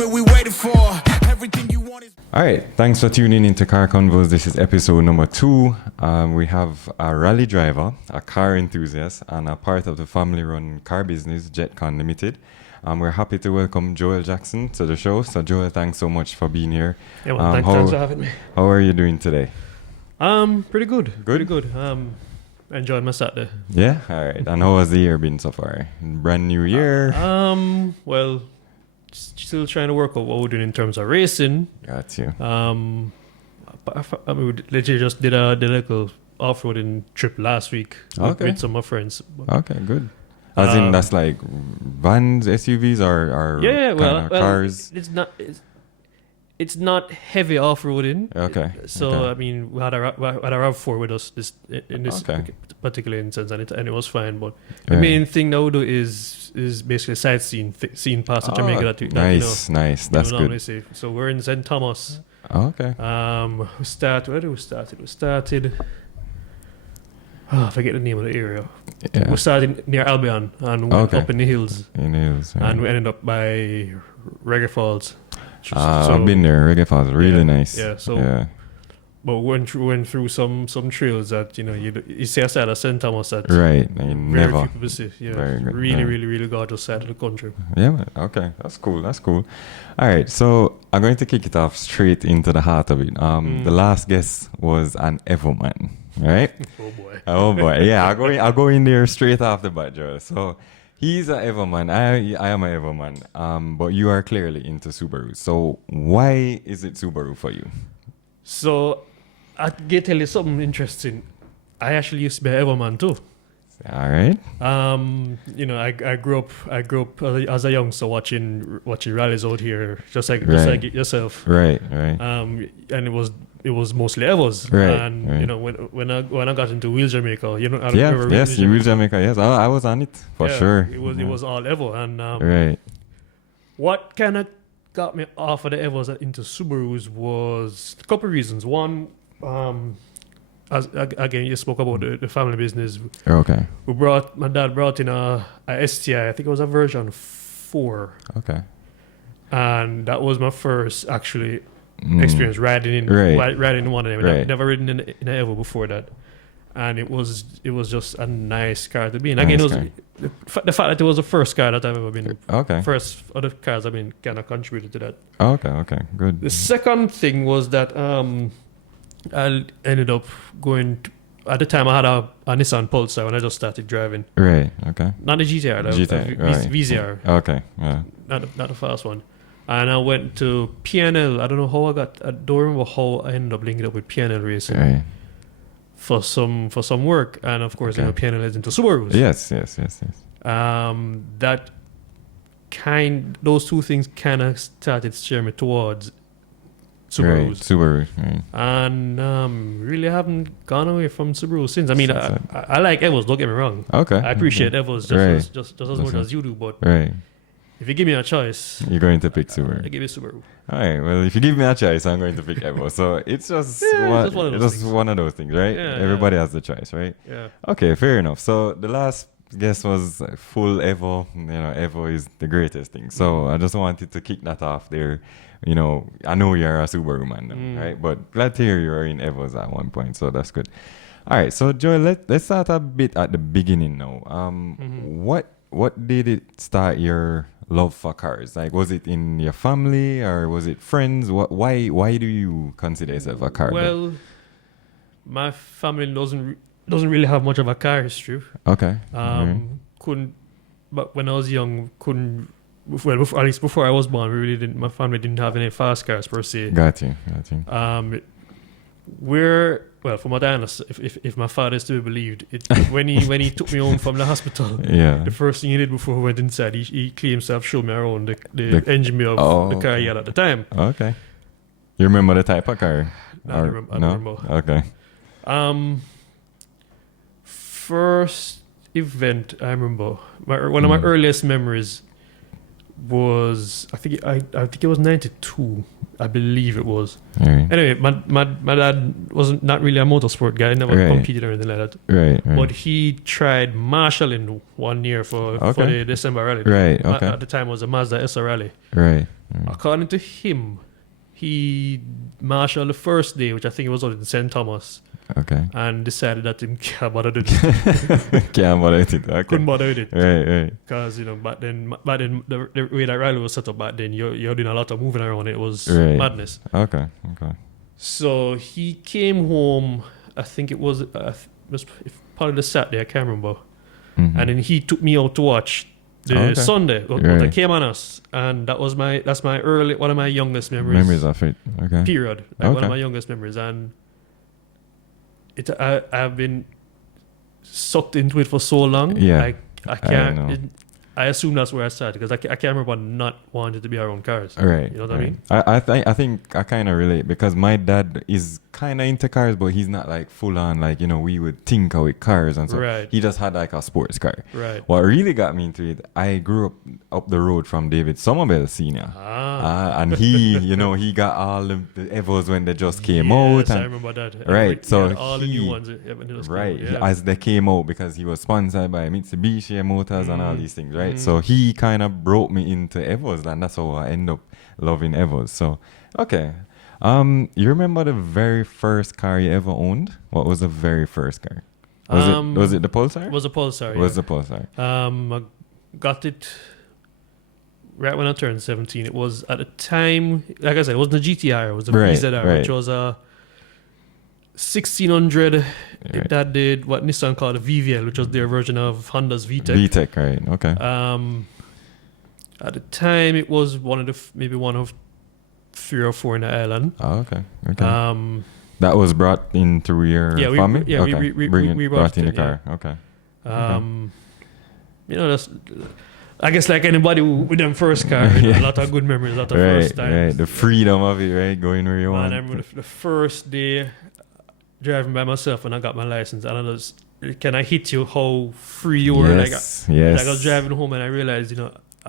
moment we waited for. Everything you want is... All right, thanks for tuning into Car Convos. This is episode number 2. We have a rally driver, a car enthusiast, and a part of the family-run car business, JetCon Limited. We're happy to welcome Joel Jackson to the show. So Joel, thanks so much for being here. Yeah, well, thanks for having me. How are you doing today? Pretty good. Pretty good. Enjoying my Saturday. Yeah, all right. And how has the year been so far? Brand new year. Well, still trying to work out what we're doing in terms of racing. Got you. We literally just did a little off-roading trip last week with some of my friends. Okay, good. As in, that's like vans, SUVs, or cars? It's not heavy off-roading. Okay. So, I mean, we had a RAV4 with us in this particular instance, and it was fine. But the main thing now we do is basically sightseeing, seeing past Jamaica. Nice. That's good. Say. So we're in St. Thomas. Okay. Where did we start? We started... I forget the name of the area. Yeah. We started near Albion and went up in the hills. And we ended up by Reggae Falls. I've been there. Reggae Falls, really nice. Yeah. But we went through some trails that you see outside of St. Thomas that very few people see. Yeah, very good. Really gorgeous side of the country. Yeah, man. Okay, that's cool. All right, so I'm going to kick it off straight into the heart of it. The last guest was an Everman, right? Oh boy. Yeah, I'll go in there straight off the bat, Joel. So he's an Everman. I am an Everman. But you are clearly into Subaru. So why is it Subaru for you? So I can tell you something interesting. I actually used to be an Everman too. All right. I grew up as a youngster watching rallies out here, just like yourself. Right. And it was mostly Evos. Right. And when I got into Wheel Jamaica, Wheel Jamaica. Yes, I was on it for sure. It was all Evo, and right. What kind of got me off of the Evos into Subarus was a couple of reasons. One, again, you spoke about the family business. Okay. My dad brought in a STI. I think it was a version 4. Okay. And that was my first actually experience riding riding one of them. Right. Never ridden in an Evo before that, and it was just a nice car to be in. Again, it was the fact that it was the first car that I've ever been. Okay. First other cars I've been kind of contributed to that. Okay, good. The second thing was that I ended up going at the time I had a Nissan Pulsar when I just started driving. Right. Okay. Not the GTR, VZR. Okay. Yeah. Not the fast one. And I went to PNL. I don't remember how I ended up linking up with PNL Racing. Right. For some work, and of course, PNL is into Subarus. Yes. Those two things kind of started steering me towards Subarus. Right. And really haven't gone away from Subaru since. I mean, I like Evos. Don't get me wrong. Okay. I appreciate Evos just as much as you do. But if you give me a choice, you're going to pick Subaru. I give you Subaru. All right. Well, if you give me a choice, I'm going to pick Evo. So it's just one of those things, right? Yeah, Everybody has the choice, right? Yeah. Okay, fair enough. So the last guest was full Evo. Evo is the greatest thing. So I just wanted to kick that off there. I know you're a Subaru man, right? But glad to hear you were in Evos at one point. So that's good. All right. So Joel, let's start a bit at the beginning now. What did it start your love for cars? Like, was it in your family or was it friends? Why do you consider yourself a car? Well, my family doesn't really have much of a car history. Okay. But when I was young, at least before I was born, my family didn't have any fast cars per se. Got you. From what I understand, if my father is to be believed, when he took me home from the hospital, the first thing he did before he went inside, he claims to have shown me around the engine bay of the car he had at the time. Okay. You remember the type of car? I don't remember. Okay. First event I remember, one of my earliest memories was, I think it was 92. I believe it was. Right. Anyway, my dad wasn't not really a motorsport guy. Never competed or anything like that. Right. But he tried marshalling one year for the December rally. Right. Okay. At the time it was a Mazda SR rally. Right. According to him, he marshaled the first day, which I think it was out in St. Thomas. Okay. And decided that he can't bother with it. Can't bother with it. Okay. Couldn't bother with it. Right. Because, back then the way that rally was set up back then, you're doing a lot of moving around. It was madness. Okay. So he came home, I think it was part of the Saturday, I can't remember. Mm-hmm. And then he took me out to watch the Sunday, what that came on us. And that's one of my youngest memories. Memories of it. Okay. Period. One of my youngest memories. And I've been sucked into it for so long. Yeah. I can't. I assume that's where I started because I can't remember not wanting to be around cars. Right. You know what I mean? I think I kind of relate because my dad is kind of into cars, but he's not like full on like, we would tinker with cars and so. Right. He just had like a sports car. Right. What really got me into it, I grew up the road from David Somerville Senior. And he, he got all the Evos when they just came out. And, I remember that. Right. So all the new ones. Right. As they came out because he was sponsored by Mitsubishi Motors and all these things, right? So he kind of brought me into Evos, and that's how I end up loving Evos. So, okay. You remember the very first car you ever owned? What was the very first car? Was it the Pulsar? It was a Pulsar. It was the Pulsar. I got it right when I turned 17. It was at the time, like I said, it wasn't a GTR. It was a BZR, which was a 1600. That did what Nissan called a VVL, which was their version of Honda's VTEC. VTEC, right? Okay. At the time, it was one of 3 or 4 in the island. Oh, okay. That was brought into your family? We brought in the car. Okay. That's, I guess like anybody with them first car, a lot of good memories, a lot of first times. Right, the freedom of it, right? Going where you want. I remember the first day driving by myself when I got my license, and can I hit you how free you were? Yes. Like I was driving home and I realized, I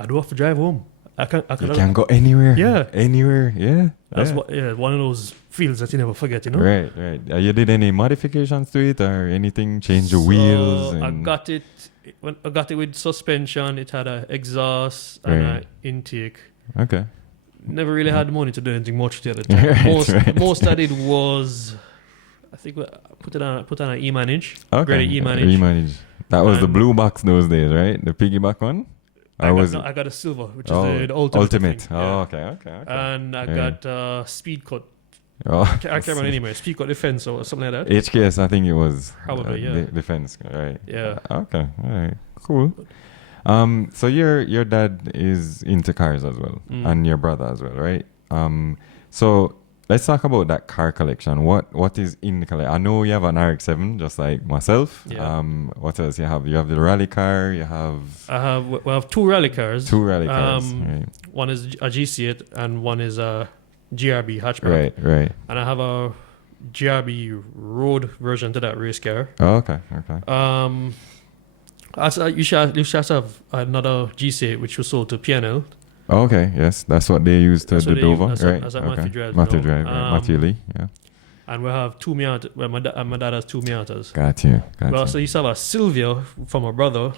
don't have to drive home. I can go anywhere. Yeah. Anywhere. Yeah. That's one of those feels that you never forget, Right. You did any modifications to it or anything? Change the wheels? I got it. When I got it with suspension, it had an exhaust and an intake. Okay. Never really had the money to do anything much the other time. Most I did was, I think, put on an E-Manage. Okay. Great E-Manage. That was the blue box those days, right? The piggyback one. I got a silver, which is the ultimate. Thing. Oh, okay. And I got speed cut. Oh, I can't remember anyway. Speed cut defense or something like that. HKS, I think it was. Probably, defense, right? Yeah. Okay. All right. Cool. So your dad is into cars as well, and your brother as well, right? So let's talk about that car collection. What is in the collection? I know you have an RX-7, just like myself. Yeah. What else you have? You have the rally car. You have. We have 2 rally cars. 2 rally cars. Right. One is a GC8 and one is a GRB hatchback. Right. And I have a GRB road version to that race car. Oh, okay. You should have another GC8 which was sold to P&L. Oh, okay, yes, that's what they use to the Dover, right? That's what Matthew drives. Matthew Lee, yeah. And we have 2 Miatas. Well, my dad has 2 Miatas. Got you. We also used to have a Silvia from my brother,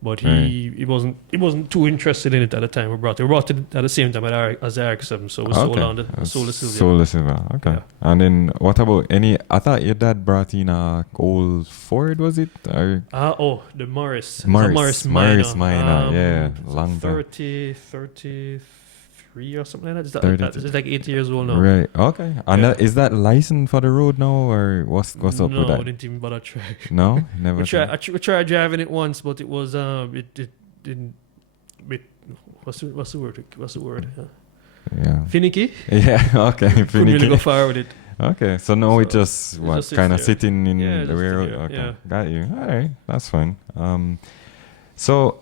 but he wasn't too interested in it at the time. We brought it at the same time as the RX-7, so we sold the Silvia. Sold the Silvia, okay. Yeah. And then what about I thought your dad brought in a old Ford, was it? The Morris. Morris Minor, yeah. Long 33 or something like that. It's like 80 years old now. Right, okay. And is that licensed for the road now, or what's up with that? No, I didn't even bother trying. No? Never. We tried driving it once, but it was, it didn't, what's the word? Yeah. Finicky? Yeah, okay. Finicky. Couldn't really go far with it. Okay, so now it just kind of sitting in the rear. Okay, yeah. Got you. All right, that's fine. So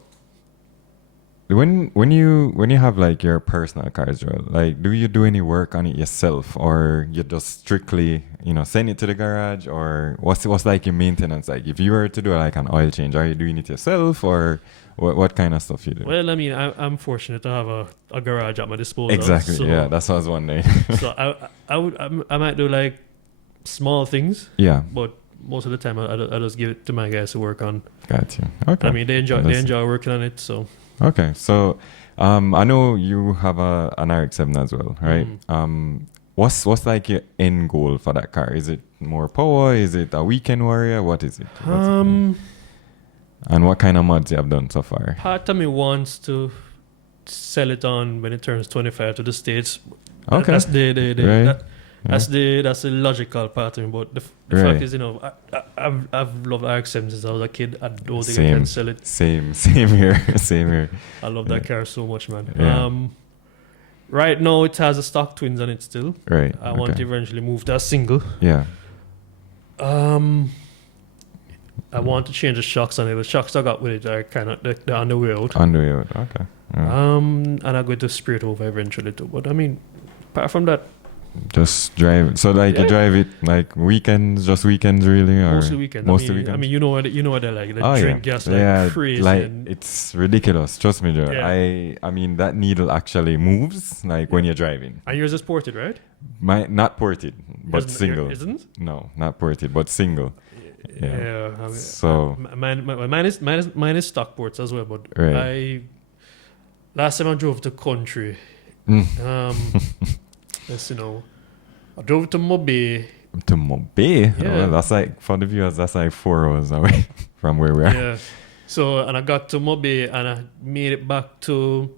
when you have like your personal cars, Joel, like do you do any work on it yourself, or you just strictly send it to the garage, or what's like your maintenance like? If you were to do like an oil change, are you doing it yourself, or what kind of stuff you do? Well, I mean, I'm fortunate to have a garage at my disposal. Exactly. So, yeah, that's what I was wondering. So I might do like small things. Yeah. But most of the time, I just give it to my guys to work on. Gotcha. Okay. I mean, they enjoy working on it. So. Okay. So, I know you have an RX-7 as well, right? What's like your end goal for that car? Is it more power? Is it a weekend warrior? What is it? And what kind of mods you have done so far? Part of me wants to sell it on when it turns 25 to the States. Okay. That's the logical part of me. But the fact is, I've loved RX-7 since I was a kid. I don't think I can sell it. Same here. Same here. I love that car so much, man. Yeah. Right now, it has a stock twins on it still. Right. I want to eventually move to a single. Yeah. I want to change the shocks on it. The shocks I got with it are kind of they're on the way out. On the way out. Okay. Yeah. And I'm going to spray it over eventually too. But I mean, apart from that, just drive it. So like you drive it like just weekends really, or mostly weekends. Weekends. I mean, you know what they're like. They drink gas like crazy. Like it's ridiculous. Trust me, Joe. Yeah. I mean that needle actually moves like when you're driving. And yours is ported, right? Not ported, but single. Isn't? No, not ported, but single. Yeah. I mean, so mine is stock ports as well. But last time I drove to country, I drove to Mobay. To Mobay? Yeah. Well, that's like, for the viewers, that's like 4 hours away from where we are. Yeah. So, and I got to Mobay and I made it back to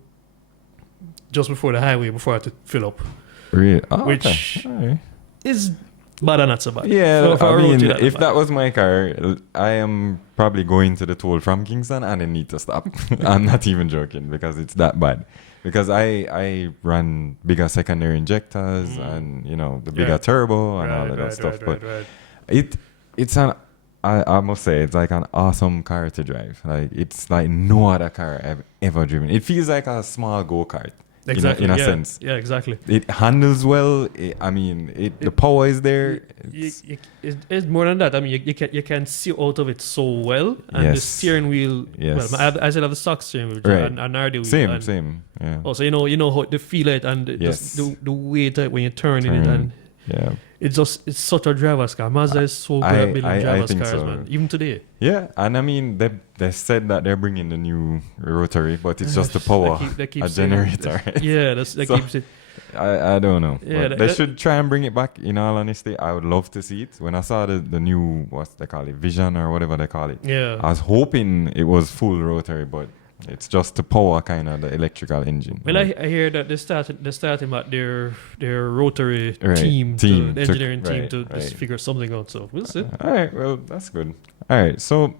just before the highway before I had to fill up. Really? Oh, which okay. is bad and not so bad. Yeah, I mean, if that was my car, I am probably going to the toll from Kingston and I need to stop. I'm not even joking because it's that bad. Because I run bigger secondary injectors and the bigger turbo and all of that stuff. But it's I must say it's like an awesome car to drive. Like it's like no other car I've ever driven. It feels like a small go-kart. Exactly. In a sense. Yeah, exactly. It handles well. The power is there. It's more than that. I mean, you can see out of it so well, and the steering wheel. Yes. Well, I still have the stock steering wheel, right. and RD wheel. Same. Yeah. Also, you know how to feel it, and the weight when you turn in it, and it's such a driver's car. Mazda is so good at building driver's cars, man. Even today. Yeah, and I mean they said that they're bringing the new rotary, but it's just the power, they keep a generator. That keeps it. I don't know. Yeah, they should try and bring it back. In all honesty, I would love to see it. When I saw the new what they call it, Vision or whatever they call it. Yeah. I was hoping it was full rotary, but it's just the power kind of the electrical engine. Well, I hear that they're starting about their rotary team, the engineering team to just figure something out. So we'll see. All right, well that's good. All right, so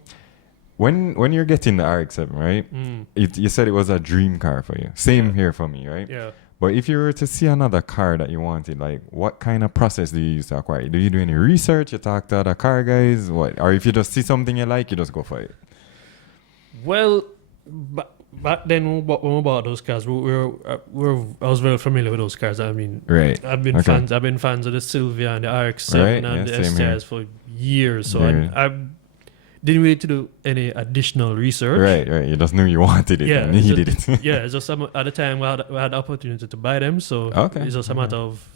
when you're getting the RX-7, right? You said it was a dream car for you. Same here for me, right? Yeah. But if you were to see another car that you wanted, like what kind of process do you use to acquire it? Do you do any research? You talk to other car guys? What? Or if you just see something you like, you just go for it? Well, back then when we bought those cars, I was very familiar with those cars. I mean, I've been fans of the Sylvia and the RX-7 and the STIs for years. So I didn't really to do any additional research. Right. You just knew you wanted it and needed it. It's just at the time we had the opportunity to buy them. So it's just a matter of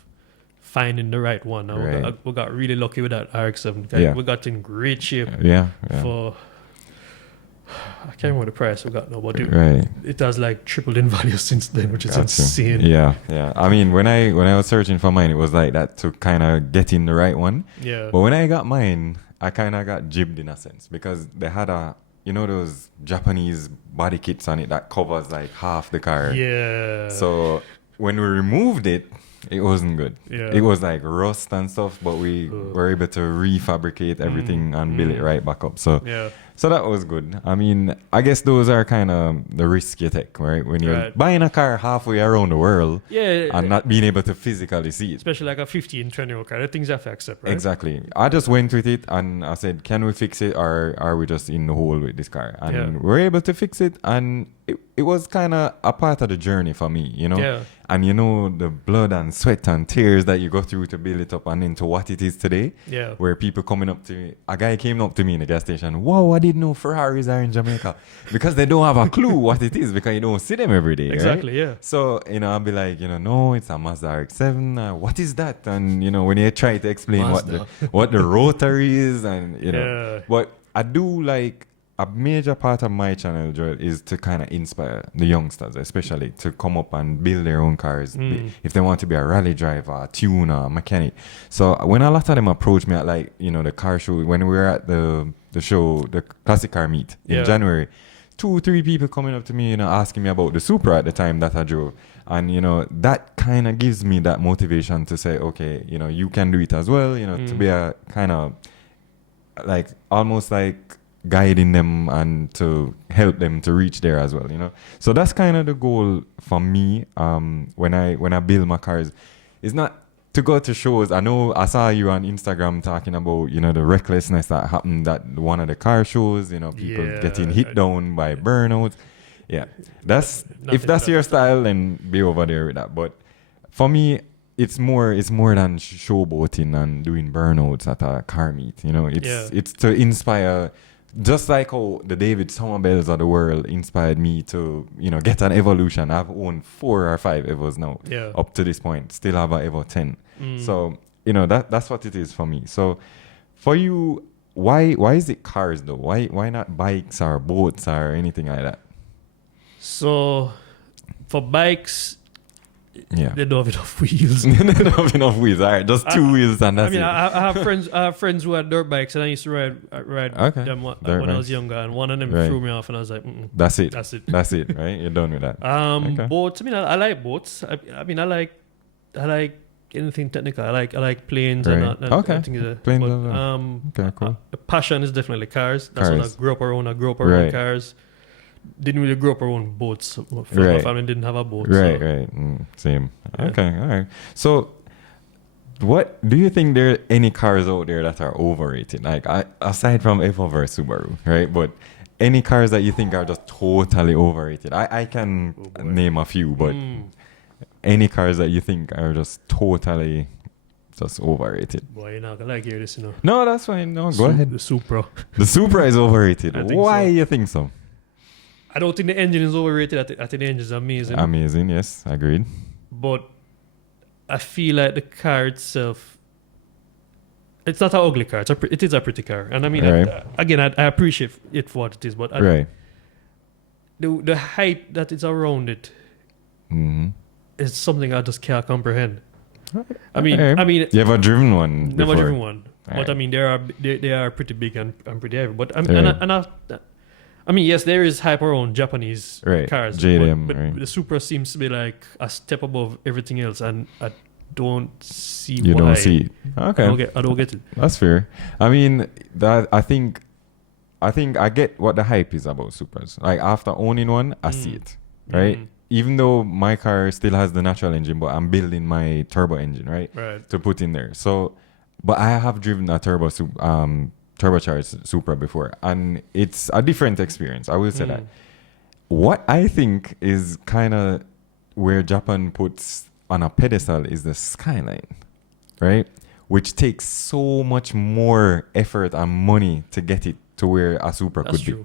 finding the right one. We got really lucky with that RX-7. We got in great shape. For I can't remember the price we got now, but it has like tripled in value since then, which is insane. Yeah. I mean, when I was searching for mine, it was like that to kind of get in the right one. Yeah. But when I got mine, I kind of got jibbed in a sense because they had those Japanese body kits on it that covers like half the car. Yeah. So when we removed it, it wasn't good. Yeah. It was like rust and stuff, but we were able to refabricate everything and build it right back up. So that was good. I mean, I guess those are kind of the risk you take, right? When you're buying a car halfway around the world and not being able to physically see it. Especially like a 15, 20-year-old car. The things you have to accept, right? Exactly. I just went with it and I said, can we fix it or are we just in the hole with this car? And we're able to fix it and was kind of a part of the journey for me, you know. Yeah. And you know, the blood and sweat and tears that you go through to build it up and into what it is today. Yeah. Where people coming up to me, a guy came up to me in the gas station. Wow, I didn't know Ferraris are in Jamaica, because they don't have a clue what it is, because you don't see them every day. Exactly. Right? Yeah. So you know, I'll be like, you know, no, it's a Mazda RX-7. What is that? And you know, when you try to explain what the rotary is, and you know, Yeah. but I do like. A major part of my channel, Joel, is to kind of inspire the youngsters, especially to come up and build their own cars. If they want to be a rally driver, a tuner, a mechanic. So when a lot of them approach me at, like, you know, the car show, when we were at the show, the classic car meet in January, 2-3 people coming up to me, you know, asking me about the Supra at the time that I drove. And, you know, that kind of gives me that motivation to say, okay, you know, you can do it as well, you know, to be a kind of like, almost like, guiding them and to help them to reach there as well, you know. So that's kind of the goal for me. When I build my cars, it's not to go to shows. I know I saw you on Instagram talking about, you know, the recklessness that happened at one of the car shows. You know, people getting hit down by burnouts. Yeah, that's if that's your style, then be over there with that. But for me, it's more than showboating and doing burnouts at a car meet. You know, it's to inspire. Just like how the David Somerville's of the world inspired me to, you know, get an Evolution. I've owned 4 or 5 Evos now up to this point. Still have an Evo 10. So, you know, that's what it is for me. So for you, why is it cars though? Why not bikes or boats or anything like that? So for bikes, they don't have enough wheels. They don't have enough wheels. All right, just 2 wheels and that's it. I have friends who had dirt bikes, and I used to ride them when I was younger, and one of them threw me off, and I was like, that's it, right? You're done with that. Boats. I mean, I like boats. I mean, I like anything technical. I like planes and things like that. Planes. Okay, cool. Passion is definitely cars. That's what I grew up around. I grew up around cars. Didn't really grow up around boats. My family didn't have a boat. Right. Same. Yeah. Okay, all right. So, what do you think there are any cars out there that are overrated? Like, aside from Evo versus Subaru, right? But any cars that you think are just totally overrated? I can name a few, but any cars that you think are just totally just overrated? Boy, you're not gonna like hear this, you know. No, that's fine. No, go ahead. The Supra. The Supra is overrated. Why you think so? I don't think the engine is overrated. I think the engine is amazing. Amazing, yes, agreed. But I feel like the car itself, it's not an ugly car. It is a pretty car. And I mean, I appreciate it for what it is. But the hype that is around it is something I just can't comprehend. I mean, you ever driven one? Never driven one. But I mean, they are pretty big and pretty heavy. But I mean, yes, there is hype around Japanese cars. JDM, but the Supra seems to be like a step above everything else, and I don't see why. You don't see it. Okay. I don't get it. That's fair. I mean, I think I get what the hype is about Supras. Like, after owning one, I see it, right? Even though my car still has the natural engine, but I'm building my turbo engine, right? To put in there. So, but I have driven a turbocharged Supra before, and it's a different experience. I will say that. What I think is kind of where Japan puts on a pedestal is the Skyline, right? Which takes so much more effort and money to get it to where a Supra could be,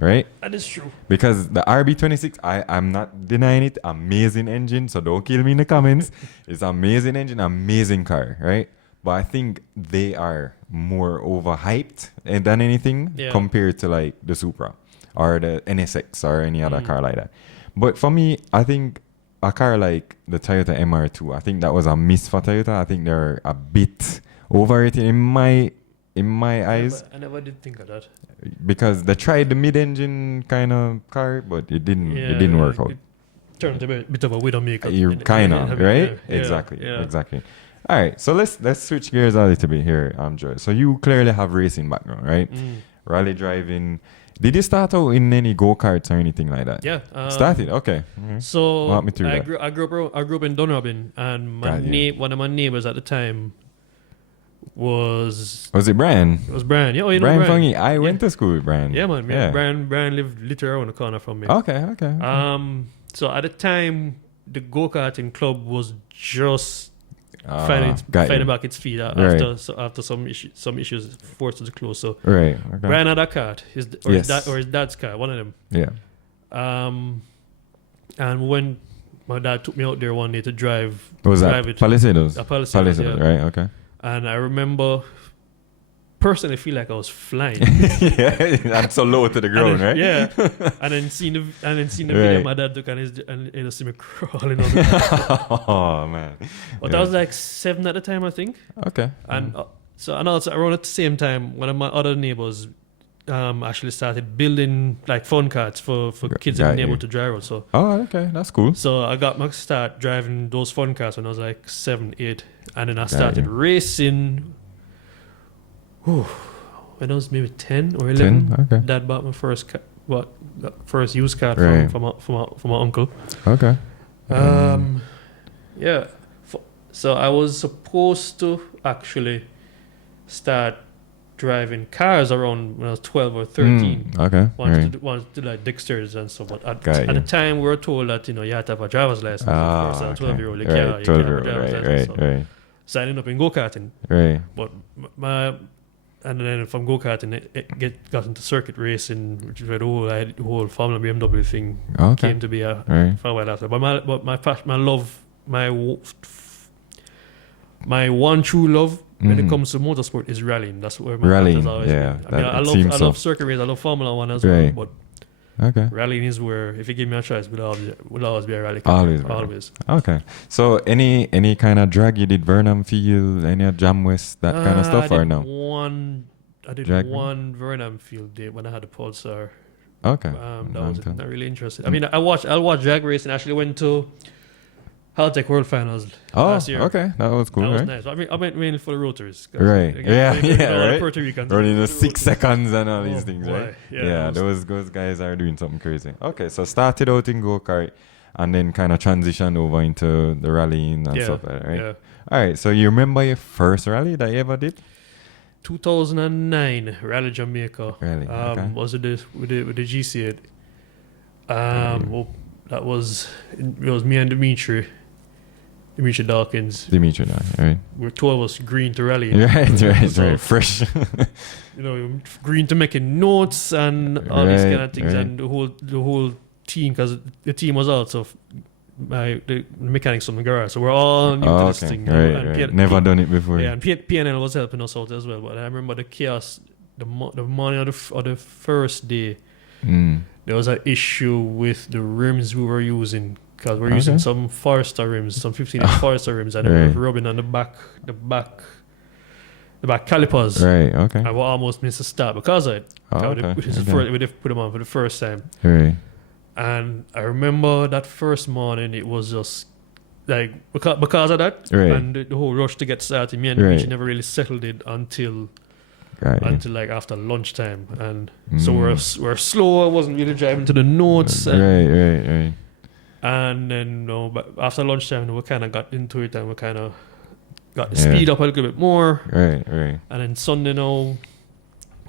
right? That is true. Because the RB26, I'm not denying it, amazing engine, so don't kill me in the comments. It's amazing engine, amazing car, right? But I think they are more overhyped than anything compared to like the Supra or the NSX or any other car like that. But for me, I think a car like the Toyota MR2, I think that was a miss for Toyota. I think they're a bit overrated in my eyes. I never did think of that. Because they tried the mid-engine kind of car, but it didn't work out. It turned a bit of a widowmaker. You're kind of, right? Yeah, Exactly. All right, so let's switch gears a little bit here, Joy. So you clearly have racing background, right? Rally driving. Did you start out in any go-karts or anything like that? Yeah. Started? Okay. So walk me through I grew up in Dunrobin, and one of my neighbors at the time Was it Brian? It was Brian. Yeah, you know Brian Brian. Fungy. I went to school with Brian. Yeah, man. Yeah. Brian lived literally around the corner from me. Okay. So at the time, the go-karting club was just finding back its feet after some issues forced it to close. So okay. Brian had a kart, his dad's car, one of them. Yeah. And when my dad took me out there one day to drive it Palisados? Palisados, yeah. Right, okay. And I remember personally feel like I was flying. Yeah, I'm so low to the ground, right? Yeah. and then seeing the video my dad took and see me crawling on the ground. Oh man. But I was like 7 at the time, I think. Okay. And and also around at the same time, one of my other neighbors actually started building like fun karts for kids in the neighborhood to drive on. So okay, that's cool. So I got my start driving those fun karts when I was like 7, 8, and then I started racing. When I was maybe 10 or 11. 10? Okay. Dad bought my first used car from my uncle. Okay. Yeah. So I was supposed to actually start driving cars around when I was 12 or 13. Okay. Wanted to do like Dexters and stuff. But at the time, we were told that you had to have a driver's license. Of course, as a 12-year-old, you can't have a driver's license. Right. So I ended up in go-karting. Right. But and then from go-karting, it got into circuit racing, which is where the whole Formula BMW thing came to be for a while after. But my one true love when it comes to motorsport is rallying. That's where my heart has always been. I love circuit race. I love Formula 1 as well. But rallying is where, if you give me a choice, would always be a rally car. Always. Okay. So any kind of drag you did, Vernon Field, any Jam West, that kind of stuff, or no? I did one Vernon Field day when I had a Pulsar. Okay. That was not really interesting. I mean, I watched drag race and actually went to Haltech World Finals last year. Okay, that was cool. That was nice. I went mainly for the rotors. Right. Right. Puerto Ricans. Running the 6 seconds and all these things, boy. right? Yeah, those guys are doing something crazy. Okay, so started out in go-kart and then kind of transitioned over into the rallying and stuff like that, right? Yeah. All right, so you remember your first rally that you ever did? 2009 Rally Jamaica. Rally, okay. Was it with the GC8? It was me and Dimitri Dawkins. Right. We're 2 of us green to rally. Right. Fresh. Green to making notes and all these kind of things, and the whole team, because the team was also the mechanics from the garage, so we're all new to this thing. Never done it before. Yeah, and PNL was helping us out as well. But I remember the chaos, the morning of the first day. There was an issue with the rims we were using, because we're using some Forester rims, some 15-inch Forester rims, and they were rubbing on the back calipers. Right. Okay. I almost missed a start because of it. We put them on for the first time. Right. And I remember that first morning, it was just like because of that, and the whole rush to get started. Me and Mitch never really settled it until like after lunchtime, and so we're slow. I wasn't really driving to the notes. Right. And then but after lunchtime, we kind of got into it, and we kind of got the speed up a little bit more. Right. And then Sunday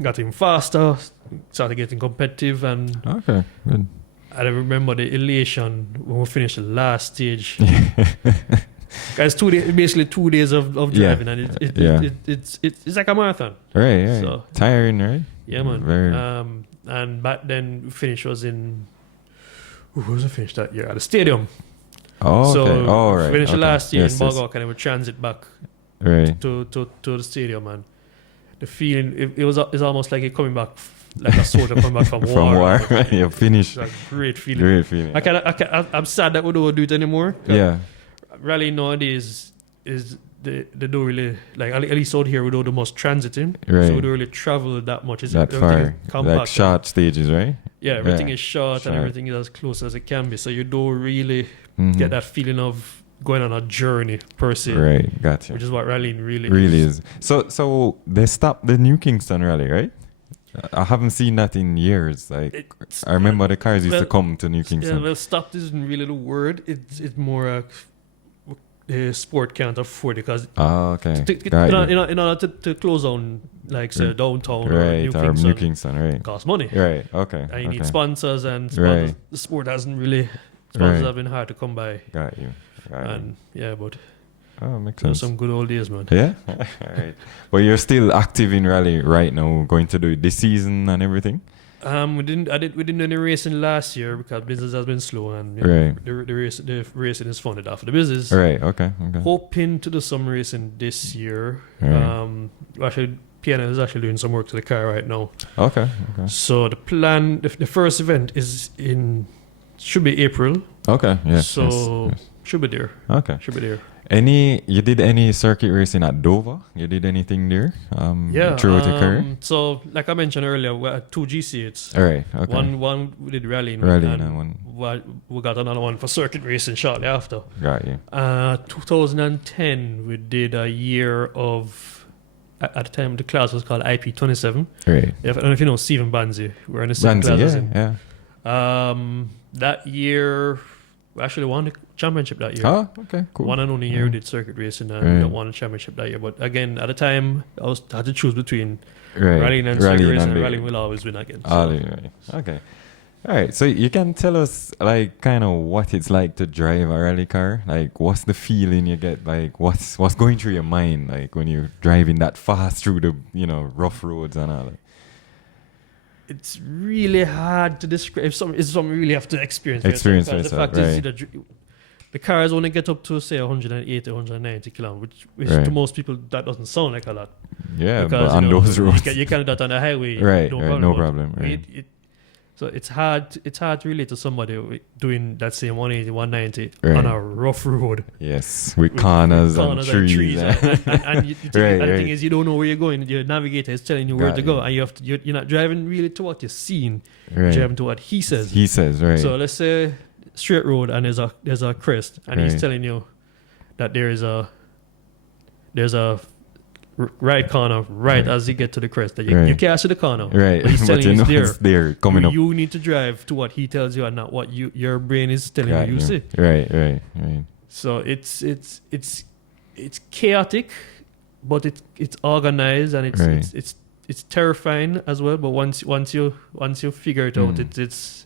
got even faster, started getting competitive, and okay, good. I remember the elation when we finished the last stage. Guys, basically 2 days of driving, and it's like a marathon. Right. So, tiring, right? Yeah, man. Very. And back then, finish was in. Who was the finish that year? At the stadium. Oh, okay. So finished the last year in Bogok, and then we transit back to the stadium, and the feeling it's almost like you're coming back. Like a soldier coming back from war. You're finished. It's a great feeling. I'm sad that we don't do it anymore. Yeah. Rally nowadays is they don't really, like, at least out here we don't do much transiting. Right. So we don't really travel that much. That far. Like short stages, right? Yeah, everything is short and everything is as close as it can be. So you don't really get that feeling of going on a journey per se. Right, gotcha. Which is what rallying really is. So they stopped the New Kingston rally, right? I haven't seen that in years. Like, I remember the cars used to come to New Kingston. Yeah, well, stopped isn't really the word. It's more the sport can't afford it because okay. in order to close down like say downtown or New Kingston, right? Costs money. Right, okay. And you need sponsors and sponsors. Right. The sport hasn't really sponsors have been hard to come by. Got you. But makes sense. Some good old days, man. Yeah? Alright. But you're still active in rally right now, going to do it this season and everything? We didn't do any racing last year because business has been slow and the racing is funded after the business. Right, okay. Hoping to do some racing this year. Right. Actually Piano is actually doing some work to the car right now. Okay. So the plan the first event is should be April. Okay, yes. So yes. should be there. Okay. Should be there. You did any circuit racing at Dover? You did anything there? Throughout your career? So, like I mentioned earlier, we had 2 GC8s. All right, okay. One we did rallying. And one. We got another one for circuit racing shortly after. Got you. 2010, we did a year of, at the time, the class was called IP27. Right. I don't know if you know Stephen Banzi. We're in the same class as him. Yeah. That year, we actually won the championship that year. Oh, okay, cool. One and only year we did circuit racing and we won the championship that year. But again, at the time, I had to choose between rallying and circuit racing, and rallying will always win again. So. Right. Okay. All right. So you can tell us, like, kind of what it's like to drive a rally car. Like, what's the feeling you get? Like, what's going through your mind, like, when you're driving that fast through the, rough roads and all that? It's really hard to describe. It's something you really have to experience. Experience yourself. The fact is, the cars only get up to say 180, 190 kilometers, which to most people that doesn't sound like a lot. Yeah, because, but on those roads, you can do that on the highway. Right, no problem. Right. So it's hard to relate to somebody doing that same 180, 190 on a rough road. Yes, with corners and trees. And the thing is, you don't know where you're going. Your navigator is telling you where to go, and you're not driving really to what you're seeing. You're driving to what he says. He says, right. So let's say straight road and there's a crest, and he's telling you that there's a right corner as you get to the crest. That you can't see the corner. Right. But he's telling you it's there coming up. You need to drive to what he tells you and not what your brain is telling you see. Right. So it's chaotic, but it's organized and it's terrifying as well. But once you figure it out, it's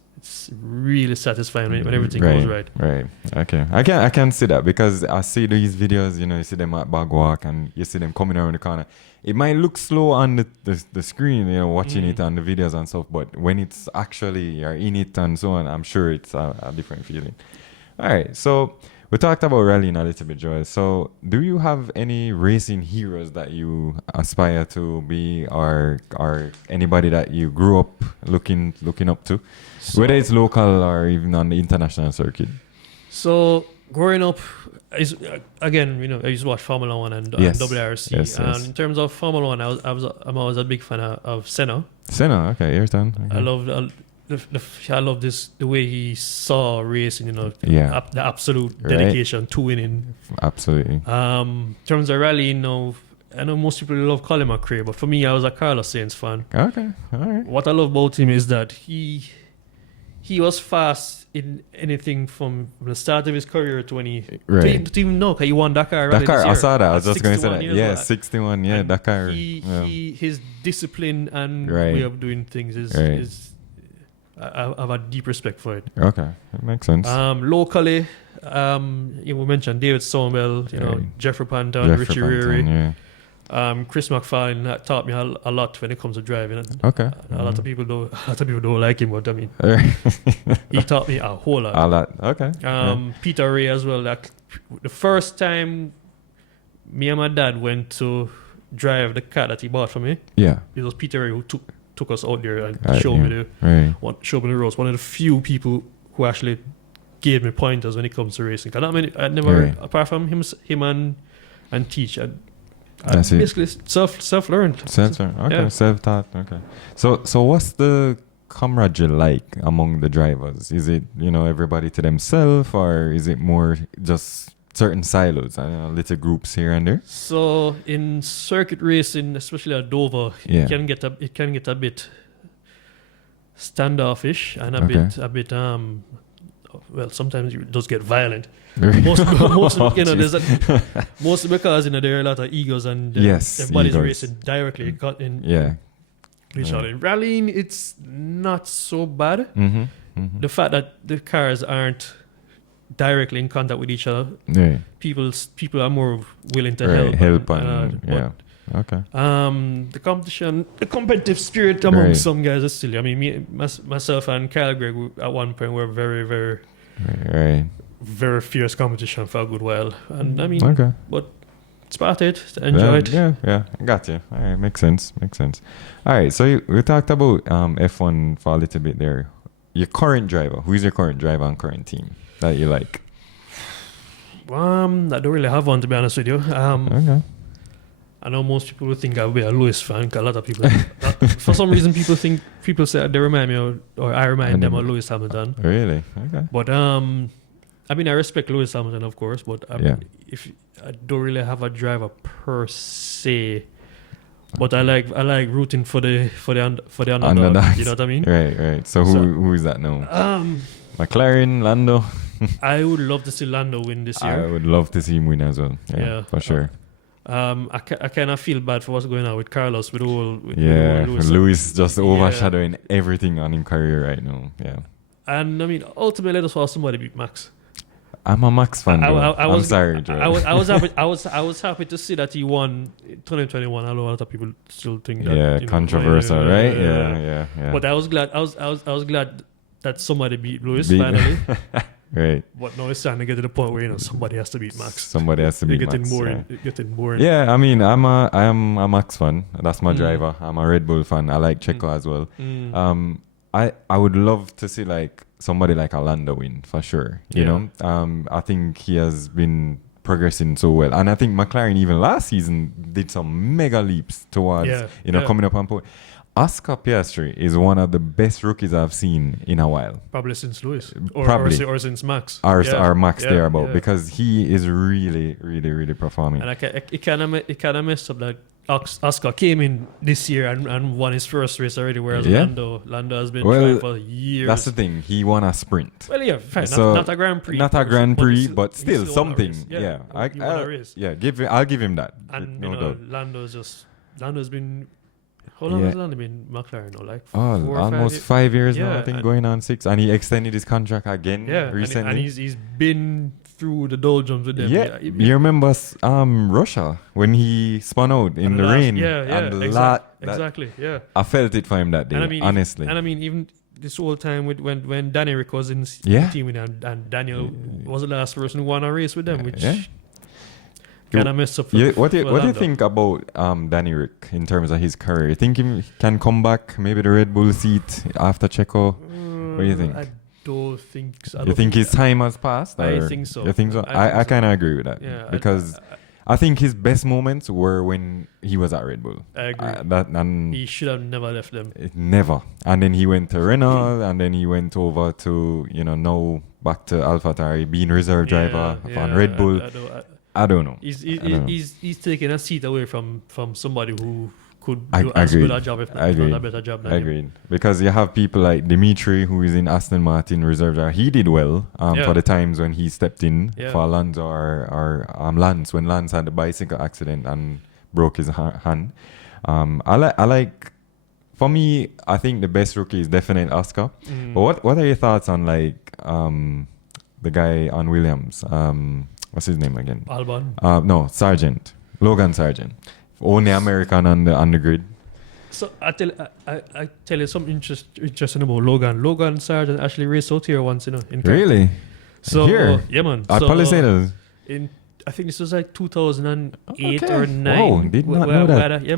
really satisfying when everything goes right. Right. Okay. I can see that because I see these videos, you see them at Bagwalk and you see them coming around the corner. It might look slow on the screen, watching it on the videos and stuff, but when it's actually you're in it and so on, I'm sure it's a different feeling. All right. So we talked about rallying a little bit, Joel. So do you have any racing heroes that you aspire to be or anybody that you grew up looking up to? So, whether it's local or even on the international circuit. So growing up, I used to watch Formula 1 and WRC. Yes. In terms of Formula 1, I'm always a big fan of Senna. Senna, okay, Ayrton. Okay. I love the way he saw racing. The absolute dedication to winning. Absolutely. In terms of rallying, I know most people love Colin McRae, but for me, I was a Carlos Sainz fan. Okay, all right. What I love about him is that he was fast in anything from the start of his career to when to even know, because he won Dakar rally this year. I saw that. I was just going to say that. Yeah, 61. Yeah, and Dakar. His discipline and way of doing things is I have a deep respect for it. Okay, that makes sense. Locally, we mentioned David Somerville, Jeffrey Panton, Richie Reary. Chris McFarlane taught me a lot when it comes to driving. Okay. A lot of people don't like him, but I mean, he taught me a whole lot. A lot. Okay. Peter Ray as well. Like, the first time me and my dad went to drive the car that he bought for me, it was Peter Ray who took us out there and showed me the roads. One of the few people who actually gave me pointers when it comes to racing. Cause I never, apart from him and teach. That's basically self-learned. Self-learned. Okay, self-taught. Okay. So what's the camaraderie like among the drivers? Is it, everybody to themselves, or is it more just certain silos, little groups here and there? So in circuit racing, especially at Dover, it can get a bit standoffish and a bit well, sometimes it does get violent. Mostly, mostly because there are a lot of egos and their bodies racing directly in each other. In rallying, it's not so bad. The fact that the cars aren't directly in contact with each other, people are more willing to help. Okay. The competitive spirit among some guys is still. I mean, myself and Kyle Gregg at one point were very, very, very fierce competition for a good while. And I mean, but it's part of it. Enjoy it. Yeah. I got you. All right, makes sense. All right, so we talked about F1 for a little bit there. Your current driver. Who is your current driver and current team that you like? I don't really have one, to be honest with you. Okay. I know most people would think I'll be a Lewis fan. A lot of people, for some reason, people say they remind me or I remind them of Lewis Hamilton. Really? Okay. But I mean, I respect Lewis Hamilton, of course, but if I don't really have a driver per se. But I like rooting for the underdog. You know what I mean? Right. So who is that now? McLaren, Lando. I would love to see Lando win this year. I would love to see him win as well. Yeah, for sure. I kind of feel bad for what's going on with Carlos with Lewis just overshadowing everything on his career right now. Yeah. And I mean, ultimately, I just want somebody beat Max. I'm a Max fan. I'm sorry, Joe. I was happy to see that he won 2021. I know a lot of people still think that. Yeah, controversial, right? Yeah. But I was glad. I was glad that somebody beat Lewis finally. Right. But now it's starting to get to the point where somebody has to beat Max. Somebody has to beat Max. Getting more. Yeah, I mean, I am a Max fan. That's my driver. I'm a Red Bull fan. I like Checo as well. I would love to see like somebody like Lando win for sure. You know, I think he has been progressing so well, and I think McLaren even last season did some mega leaps towards coming up on point. Oscar Piastri is one of the best rookies I've seen in a while. Probably since Lewis. Or since Max. Or Max thereabout, because he is really, really, really performing. And it kind of messed up that Oscar came in this year and won his first race already, whereas Lando has been trying for years. That's the thing. He won a sprint. Well, yeah, fine. So not a Grand Prix. Not a Grand Prix, but still something. Yeah. He won a race. Yeah, I'll give him that. And, Lando's been... How long has Lando been McLaren now? Like almost 5 years now, I think, going on 6. And he extended his contract again recently. And he's been through the doldrums with them. Yeah, you remember Russia when he spun out in the rain? Exactly. I felt it for him that day, honestly. I mean, even this whole time when Danny Rick was in the team and Daniel was the last person who won a race with them, which... kind of messed up. What do you think about Danny Rick in terms of his career? You think he can come back, maybe the Red Bull seat after Checo? What do you think? I don't think so. You think his time has passed? I think so. You think so? I kind of agree with that. Because I think his best moments were when he was at Red Bull. I agree. He should have never left them. Never. And then he went to Renault, and then he went over to, now back to AlphaTauri, being reserve driver on Red Bull. I don't know. He's taking a seat away from somebody who could do as good a job, if not a better job than him. Agreed. Because you have people like Dimitri, who is in Aston Martin reserve driver. He did well for the times when he stepped in for Alonso or Lance, when Lance had the bicycle accident and broke his hand. I like. For me, I think the best rookie is definitely Oscar. But what are your thoughts on the guy on Williams? What's his name again? Albon? No, Sargent. Logan Sargent. Only American on the grid. So I tell you something interesting about Logan. Logan Sargent actually raced out here once, in Really? So here? Yeah, man. At Palisadoes? I think this was like 2008 or 9. Oh, did not know that. We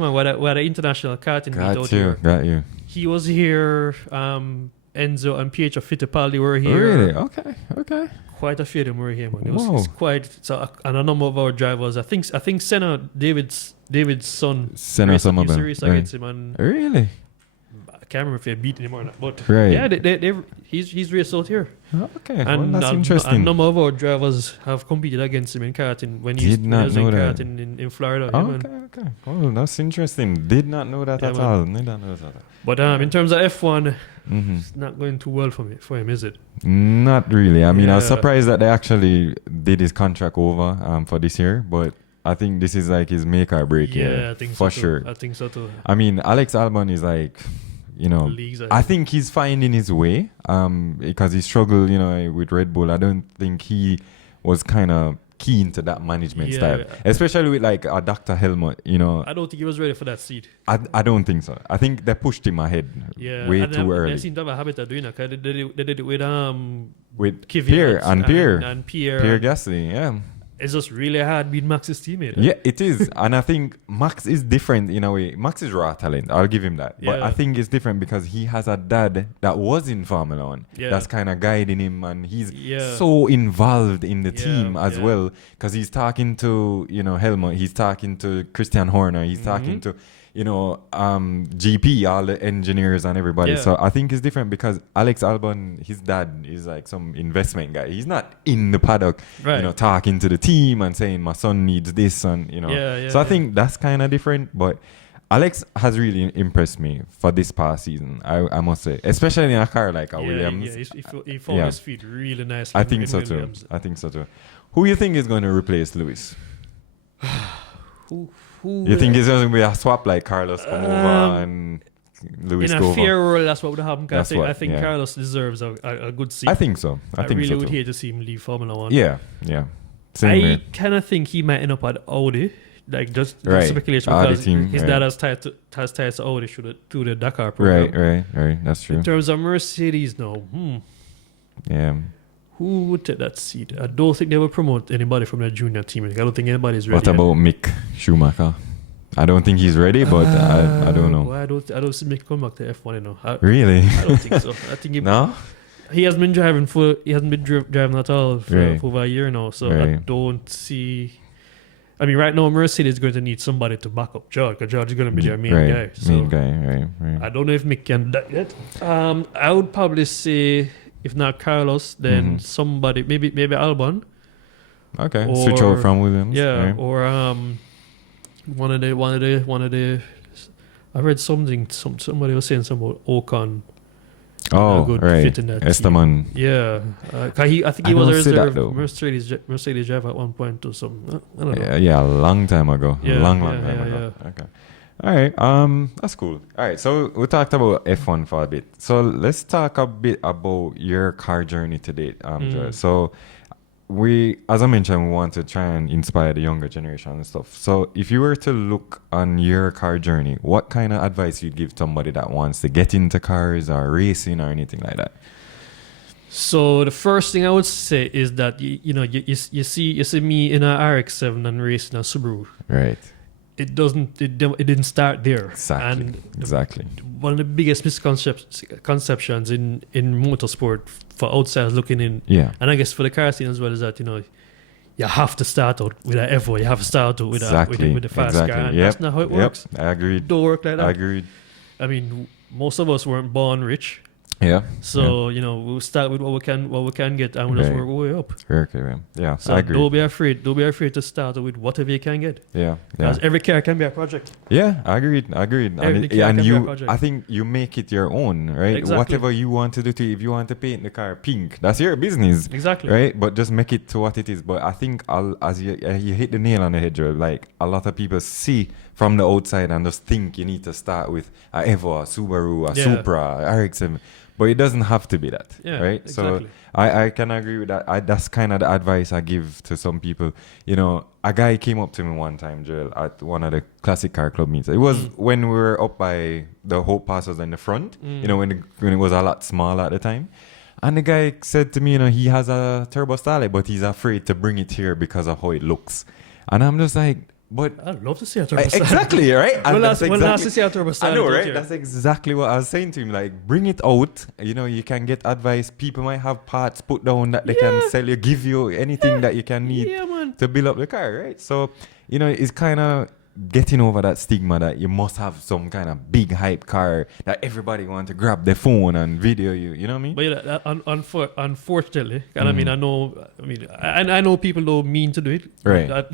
had an international karting meet out here. Got you. He was here. Enzo and Pietro Fittipaldi were here. Really? Okay. Quite a few of them were here, man. It's quite and a number of our drivers. I think Senna, David's son, Senna, some of them. Race against him, and really, can't remember if they beat him or not. But Right. yeah, he's raced out here. Okay, And well, that's a interesting. number of our drivers have competed against him in karting when he was in karting in Florida. Yeah, Okay. Oh, that's interesting. Did not know that at all. Did not know that. But in terms of F1, it's not going too well for him, is it? Not really. I mean, I was surprised that they actually did his contract over for this year, but I think this is like his make or break year. Yeah, I think for so sure. I think so too. I mean, Alex Albon is like, I think he's finding his way because he struggled, with Red Bull. I don't think he was kind of keen to that management style, especially with like a Dr. Helmut, I don't think he was ready for that seat. I don't think so. I think they pushed him ahead way too early. They seem to have a habit of doing that. They did it with Pierre and Pierre. Pierre Gasly, yeah. It's just really hard being Max's teammate. Yeah, it is. And I think Max is different in a way. Max is raw talent. I'll give him that. But I think it's different because he has a dad that was in Formula 1 that's kind of guiding him. And he's so involved in the team as well. Because he's talking to, Helmut. He's talking to Christian Horner. He's talking to, GP, all the engineers and everybody. So I think it's different because Alex Albon, his dad is like some investment guy. He's not in the paddock, talking to the team and saying my son needs this and So I think that's kind of different. But Alex has really impressed me for this past season, I must say, especially in a car like a Williams. Yeah, he found his feet really nicely. I think so too. Who you think is going to replace Lewis? You think it's going to be a swap like Carlos come over and Lewis go over? In a fair world, that's what would happen. I think Carlos deserves a good seat. I think so. I really would hate to see him leave Formula 1. Yeah. I kind of think he might end up at Audi. Like just speculation because his dad has ties to Audi through the Dakar program. Right. That's true. In terms of Mercedes now, Yeah. Who would take that seat? I don't think they will promote anybody from their junior team. I don't think anybody's ready. What about Mick Schumacher? I don't think he's ready, but I don't know. Well, I don't see Mick come back to F1 Really? I don't think so. I think he hasn't been driving driving at all for over a year now. So I don't see. I mean, right now Mercedes is going to need somebody to back up George because George is going to be their main guy. So main guy, right. I don't know if Mick can do that yet. I would probably say, if not Carlos, then somebody, maybe Albon. Okay, switch over from Williams. Yeah, or one of the. I read something. Somebody was saying something about Ocon. Oh, good right. fit in that Esteban. team. Yeah, I think he was a reserve Mercedes driver at one point or something. I don't know. Yeah, a long time ago. Yeah, long time ago. Okay. All right. That's cool. All right. So we talked about F1 for a bit. So let's talk a bit about your car journey to date, Joel. So as I mentioned, we want to try and inspire the younger generation and stuff. So if you were to look on your car journey, what kind of advice you'd give somebody that wants to get into cars or racing or anything like that? So the first thing I would say is that you see me in a RX-7 and racing a Subaru. Right. It didn't start there. Exactly. One of the biggest misconceptions in motorsport for outsiders looking in, and I guess for the car scene as well, is that you have to start out with an Evo, you have to start out with a fast car, and that's not how it works. I agreed. Don't work like that. I agreed. I mean, most of us weren't born rich. Yeah. So we'll start with what we can get, and we'll just work our way up. Okay. Yeah. So I agree. don't be afraid to start with whatever you can get. Yeah. Because every car can be a project. Yeah, I agreed. I think you make it your own, right? Exactly. Whatever you want to do to it, if you want to paint the car pink, that's your business. Exactly. Right? But just make it to what it is. But I think as you hit the nail on the head, Joel, like a lot of people see from the outside and just think you need to start with a Evo, a Subaru, a Supra, a RX-7. But it doesn't have to be that, right? Exactly. So I can agree with that. That's kind of the advice I give to some people. A guy came up to me one time, Joel, at one of the classic car club meets. It was when we were up by the Hope Pass was in the front, when it was a lot smaller at the time. And the guy said to me, he has a Turbo Starlet, but he's afraid to bring it here because of how it looks. And I'm just like, but I'd love to see a Turbo Starlet. Exactly, right? When last to see a Turbo Starlet? I know, right? That's exactly what I was saying to him. Like, bring it out. You can get advice. People might have parts put down that they can sell you, give you anything that you can need to build up the car, right? So, it's kind of getting over that stigma that you must have some kind of big hype car that everybody want to grab their phone and video you. You know what I mean? But unfortunately, and I mean, I know people don't mean to do it. Right. That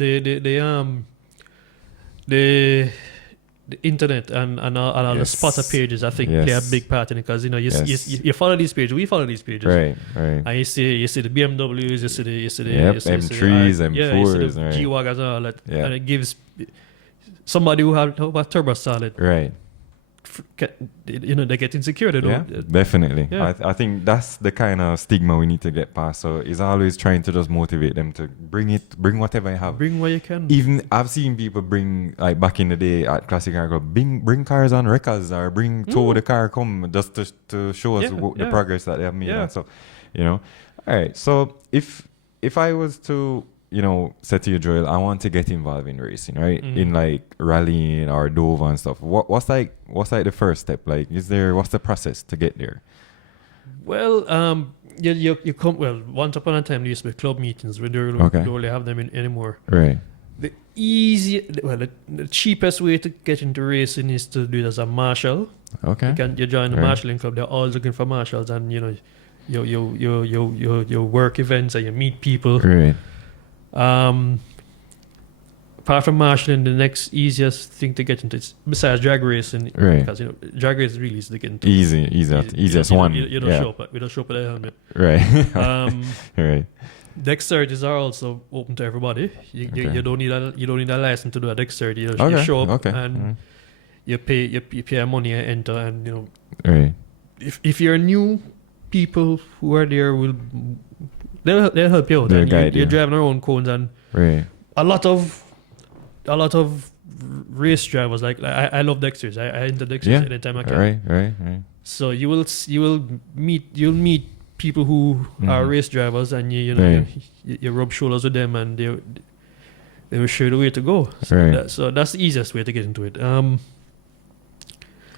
the internet and all the spotter pages, I think, play a big part in it, because you follow these pages, we follow these pages, right, and you see the BMWs, you see the M3s, M4s, you see the G-Wagons and all that, and it gives somebody who have turbo solid, right. They get insecure. They don't. Yeah, definitely. Yeah. I think that's the kind of stigma we need to get past. So it's always trying to just motivate them to bring whatever you have. Bring what you can. Even I've seen people bring, like back in the day at Classic Car Club, bring cars on records or tow the car come just to show us the progress that they have made. Yeah. So, all right. So if I was to say to you, Joel, I want to get involved in racing, right? In like rallying or Dover and stuff. What's like the first step? Like, what's the process to get there? Well, you come. Well, once upon a time there used to be club meetings. We don't really have them anymore. Right. The cheapest way to get into racing is to do it as a marshal. Okay. You join the marshalling club. They're all looking for marshals, and you work events and you meet people. Right. Apart from marshalling, the next easiest thing to get into is besides drag racing, right? Because drag racing is really easy to get into. Easiest one. You don't show up. We don't show up with a helmet. Right. Right. Dexterities are also open to everybody. You don't need a license to do a dexterity. You show up and you pay money and enter, and Right. If you're new, people who are there they'll help you out. They'll guide you. You're driving our own cones, and right. a lot of race drivers, like I love Dexters. I enter Dexters anytime I can. Right. So you'll meet people who are race drivers, and you rub shoulders with them, and they will show you the way to go. So that's the easiest way to get into it.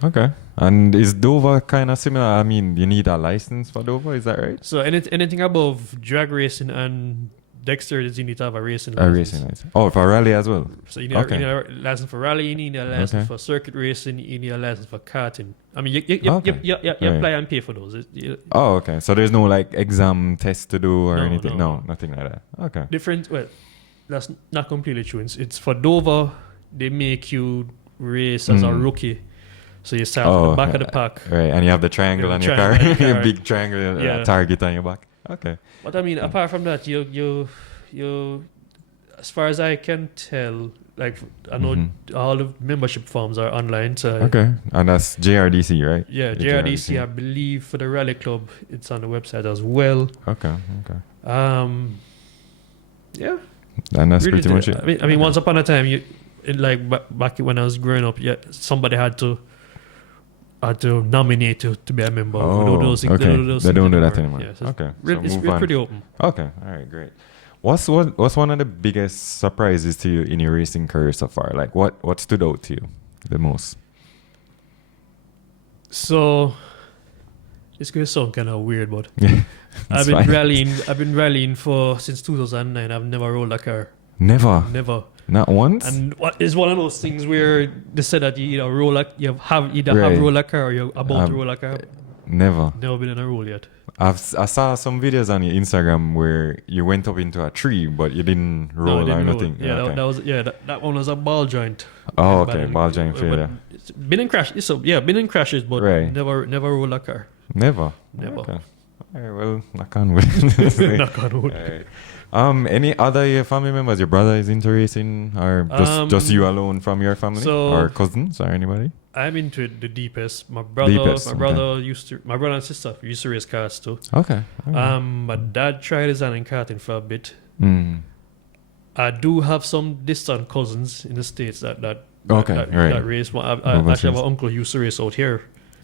Okay. And is Dover kind of similar? I mean, you need a license for Dover, is that right? So anything above drag racing and dexterity, you need to have a racing license. A racing license. Oh, for rally as well? So you need a license for rally, you need a license for circuit racing, you need a license for karting. I mean, you apply and pay for those. Okay. So there's no like exam test to do or anything? No, nothing like that. Okay. That's not completely true. It's for Dover, they make you race as a rookie. So you start at the back of the pack. Right, and you have the triangle on your car. A big triangle target on your back. Okay. But I mean, apart from that, you as far as I can tell, like I know all the membership forms are online. So okay, and that's JRDC, right? Yeah, JRDC. I believe for the rally club, it's on the website as well. Okay. Yeah. And that's pretty much it. I mean, once upon a time, back when I was growing up, somebody had to nominate you to be a member. They don't do that anymore. Yeah, okay. It's pretty open. Okay. All right. Great. What's one of the biggest surprises to you in your racing career so far? Like what stood out to you the most? So it's gonna sound kind of weird, but I've been rallying since 2009. I've never rolled a car. Never. Not once. And it's one of those things where they said that you either roll a car or you're about to roll a car. Never been in a roll yet. I saw some videos on your Instagram where you went up into a tree, but you didn't roll or nothing. Yeah, okay. that one was a ball joint. Oh, okay, ball joint failure. Been in crashes, but never roll a car. Never. Okay. All right, well, knock on wood. Knock on wood. All right. Any other family members? Your brother is into racing, or just you alone from your family, or cousins, or anybody? I'm into it the deepest. My brother and sister used to race cars too. Okay. My dad tried his hand in karting for a bit. I do have some distant cousins in the States that race. I actually have an uncle who used to race out here.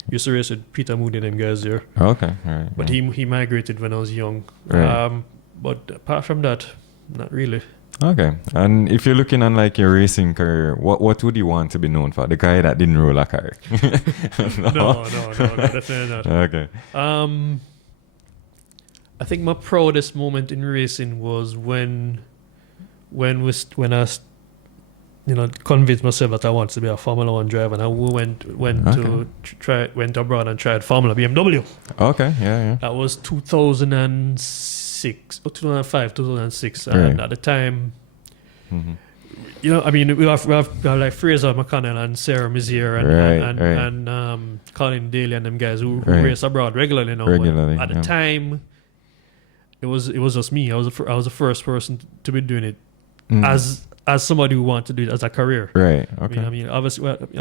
Used to race with Peter Moody and them guys there. Okay, all right. But he migrated when I was young. Right. But apart from that, not really. Okay. And if you're looking on like your racing career, what would you want to be known for? The guy that didn't roll a car? No, definitely not. Okay. I think my proudest moment in racing was when I convinced myself that I wanted to be a Formula One driver, and I went abroad and tried Formula BMW. Okay, yeah. That was 2006 or 2005, 2006, Right. and at the time, we have like Fraser McConnell and Sarah Mizier and Colin Daly and them guys who race abroad regularly now. Regularly, at the time, it was just me. I was the first person to be doing it as somebody who wanted to do it as a career. Right. Okay. Obviously, you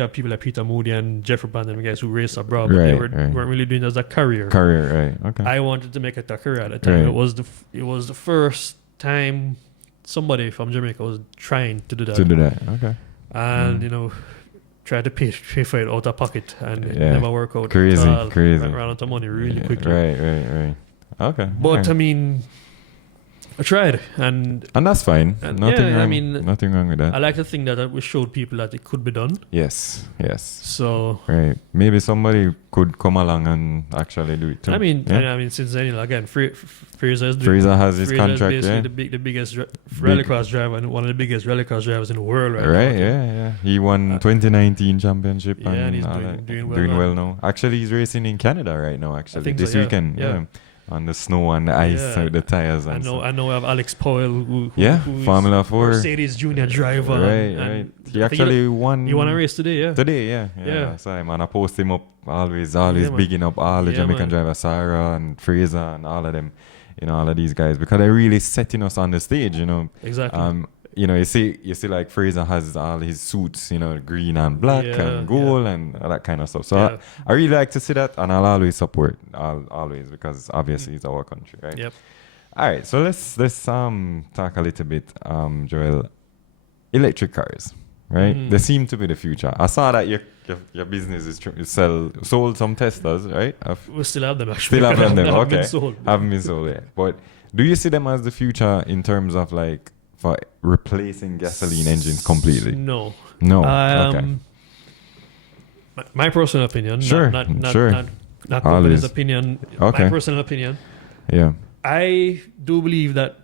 have people like Peter Moody and Jeffrey Band and guys who race abroad, but they weren't really doing it as a career. Right. Okay. I wanted to make it a career at the time. Right. It was the first time somebody from Jamaica was trying to do that. Okay. And tried to pay for it out of pocket, and it never worked out. Crazy. Ran out of money really quickly. Right. Okay. But I tried, and that's fine. Nothing wrong with that. I like to think that we showed people that it could be done. Yes. So right, maybe somebody could come along and actually do it too. Since then, again, Fraser has his contract. Basically the biggest rallycross driver and one of the biggest rallycross drivers in the world right now. Right, yeah. He won 2019 championship and he's doing well now. Actually, he's racing in Canada right now. Actually, this weekend. Yeah. On the snow and the ice, the tires. I know. I have Alex Powell, who's Formula 4 Mercedes junior driver. Right. He actually won. He won a race today, yeah. Today, yeah. So man, I post him up always bigging up all the Jamaican drivers, Sarah and Fraser and all of them, all of these guys, because they're really setting us on the stage, Exactly. You see like Fraser has all his suits, green and black and gold and all that kind of stuff. So I really like to see that, and I'll always support, always, because obviously it's our country, right? Yep. All right, so let's talk a little bit, Joel. Electric cars, right? They seem to be the future. I saw that your business is sold some Teslas, right? We still have them, actually. Still have them, okay. Haven't been sold yet. But do you see them as the future in terms of like for replacing gasoline engines completely? No. Okay. My personal opinion. Sure. Not company's opinion. Okay. My personal opinion. Yeah. I do believe that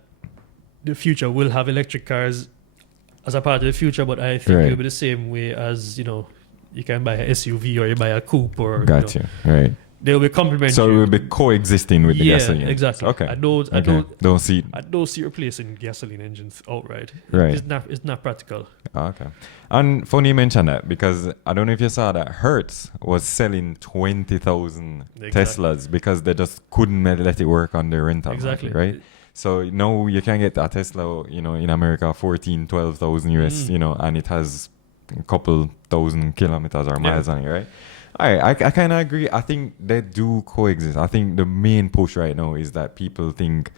the future will have electric cars as a part of the future, but I think it'll be the same way as you can buy a SUV or you buy a coupe or. Got you. Right. They'll be complementary. So it will be coexisting with the gasoline. Yeah, exactly. Okay. I don't see replacing gasoline engines outright. Right. It's not practical. Okay. And funny you mention that, because I don't know if you saw that Hertz was selling 20,000 Teslas because they just couldn't let it work on their rental market, right? So now you can get a Tesla, in America, 12,000 US, and it has a couple thousand kilometers or miles on it, right? All right, I kind of agree. I think they do coexist. I think the main push right now is that people think,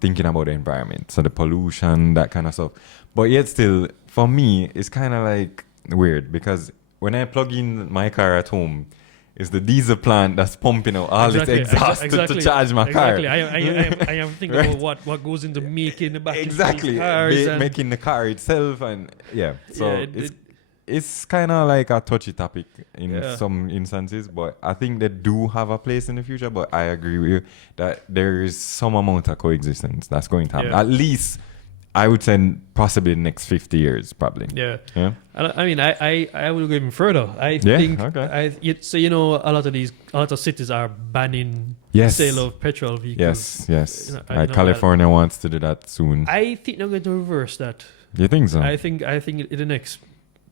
thinking about the environment, so the pollution, that kind of stuff. But yet still, for me, it's kind of like weird, because when I plug in my car at home, it's the diesel plant that's pumping out all this exhaust to charge my car. Exactly. I am thinking about what goes into making the battery. Exactly. Making the car itself, and so it's kind of like a touchy topic in some instances, but I think they do have a place in the future. But I agree with you that there is some amount of coexistence that's going to happen. At least, I would say possibly the next 50 years, probably. Yeah. I will go even further. I think, a lot of cities are banning the sale of petrol vehicles. Yes. California wants to do that soon. I think they're going to reverse that. You think so? I think in the next,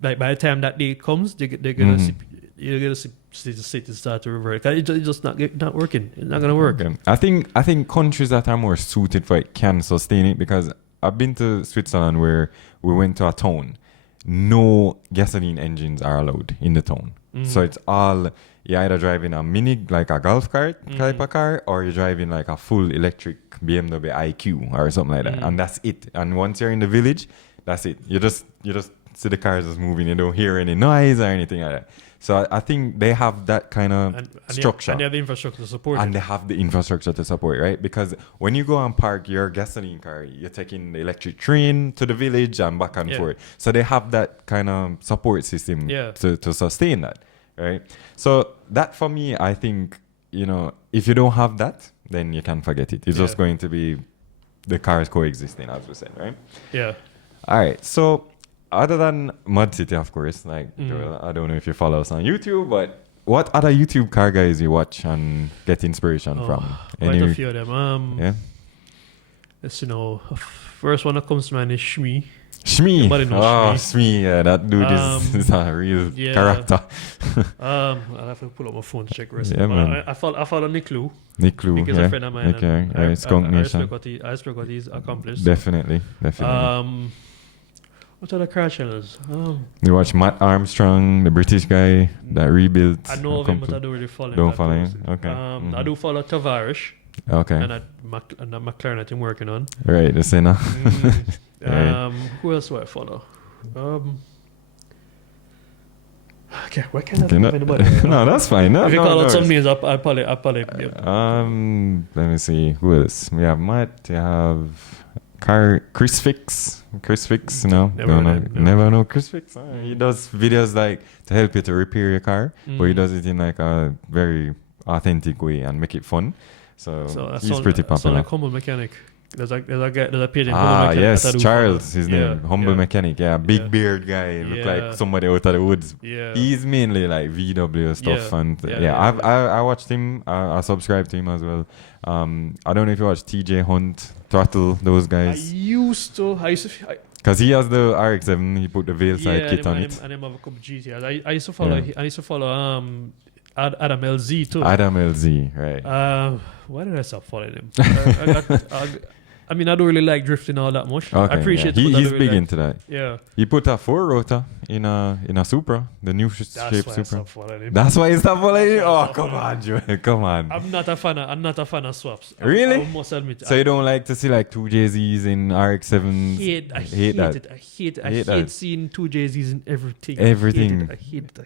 by the time that day comes, they're gonna see, you're gonna see the cities start to revert. It's just not working. It's not gonna work. Okay. I think countries that are more suited for it can sustain it, because I've been to Switzerland where we went to a town. No gasoline engines are allowed in the town. So it's all, you're either driving a mini, like a golf cart type of car, or you're driving like a full electric BMW iQ or something like that. And that's it. And once you're in the village, that's it. You just see the cars just moving. You don't hear any noise or anything like that. So I think they have that kind of structure. And they have the infrastructure to support And it. they have the infrastructure to support it, right? Because when you go and park your gasoline car, you're taking the electric train to the village and back and forth. So they have that kind of support system to sustain that, right? So that, for me, I think, if you don't have that, then you can forget it. It's just going to be the cars coexisting, as we said, right? Yeah. All right. So other than ModzCity, of course, like I don't know if you follow us on YouTube, but what other YouTube car guys you watch and get inspiration from? Quite a few of them. Yeah. Let's first one that comes to mind is Shmi. Shmi. Shmi. Shmi. Yeah, that dude is a real character. I'll have to pull up my phone to check rest. Yeah, man. I follow Nick Lou. Nick Lou, Nick is a friend of mine. Okay, right. Skunk Nation. I respect what he's accomplished. Definitely. What other car channels? You watch Matt Armstrong, the British guy that rebuilt. I know of him, but I don't really follow him. Don't follow him? Okay. I do follow Tavares. Okay. And that McLaren that I'm working on. Right, the Senna. Who else do I follow? Okay, why can't I think of anybody? No, that's fine. No, if you call out some names, I'll probably. Let me see. Who else? We have Matt. You have Chris Fix. No, never know Chris Fix. He does videos like to help you to repair your car, but he does it in like a very authentic way and make it fun. So he's pretty popular. Like Humble Mechanic. There's a page in Humble Mechanic. Yes, Charles, his name. Humble Mechanic. Yeah, big beard guy. Look like somebody out of the woods. Yeah. He's mainly like VW stuff I watched him. I subscribed to him as well. I don't know if you watch TJ Hunt, Throttle, those guys. I used to. Because he has the RX-7, he put the Veilside kit on it. And him have a couple GTRs. I used to follow. Adam LZ too. Adam LZ, right. Why did I stop following him? I mean, I don't really like drifting all that much. Okay, I appreciate it. He's big into that. Yeah. He put a 4-rotor in a Supra, the new shape Supra. Him. That's why he stopped following you? Oh, come on, Joel. Come on. I'm not a fan of swaps. Really? I must admit. So you don't like to see like 2 JZs in RX-7s? I hate that. I hate seeing 2 JZs in everything. Everything. I hate it.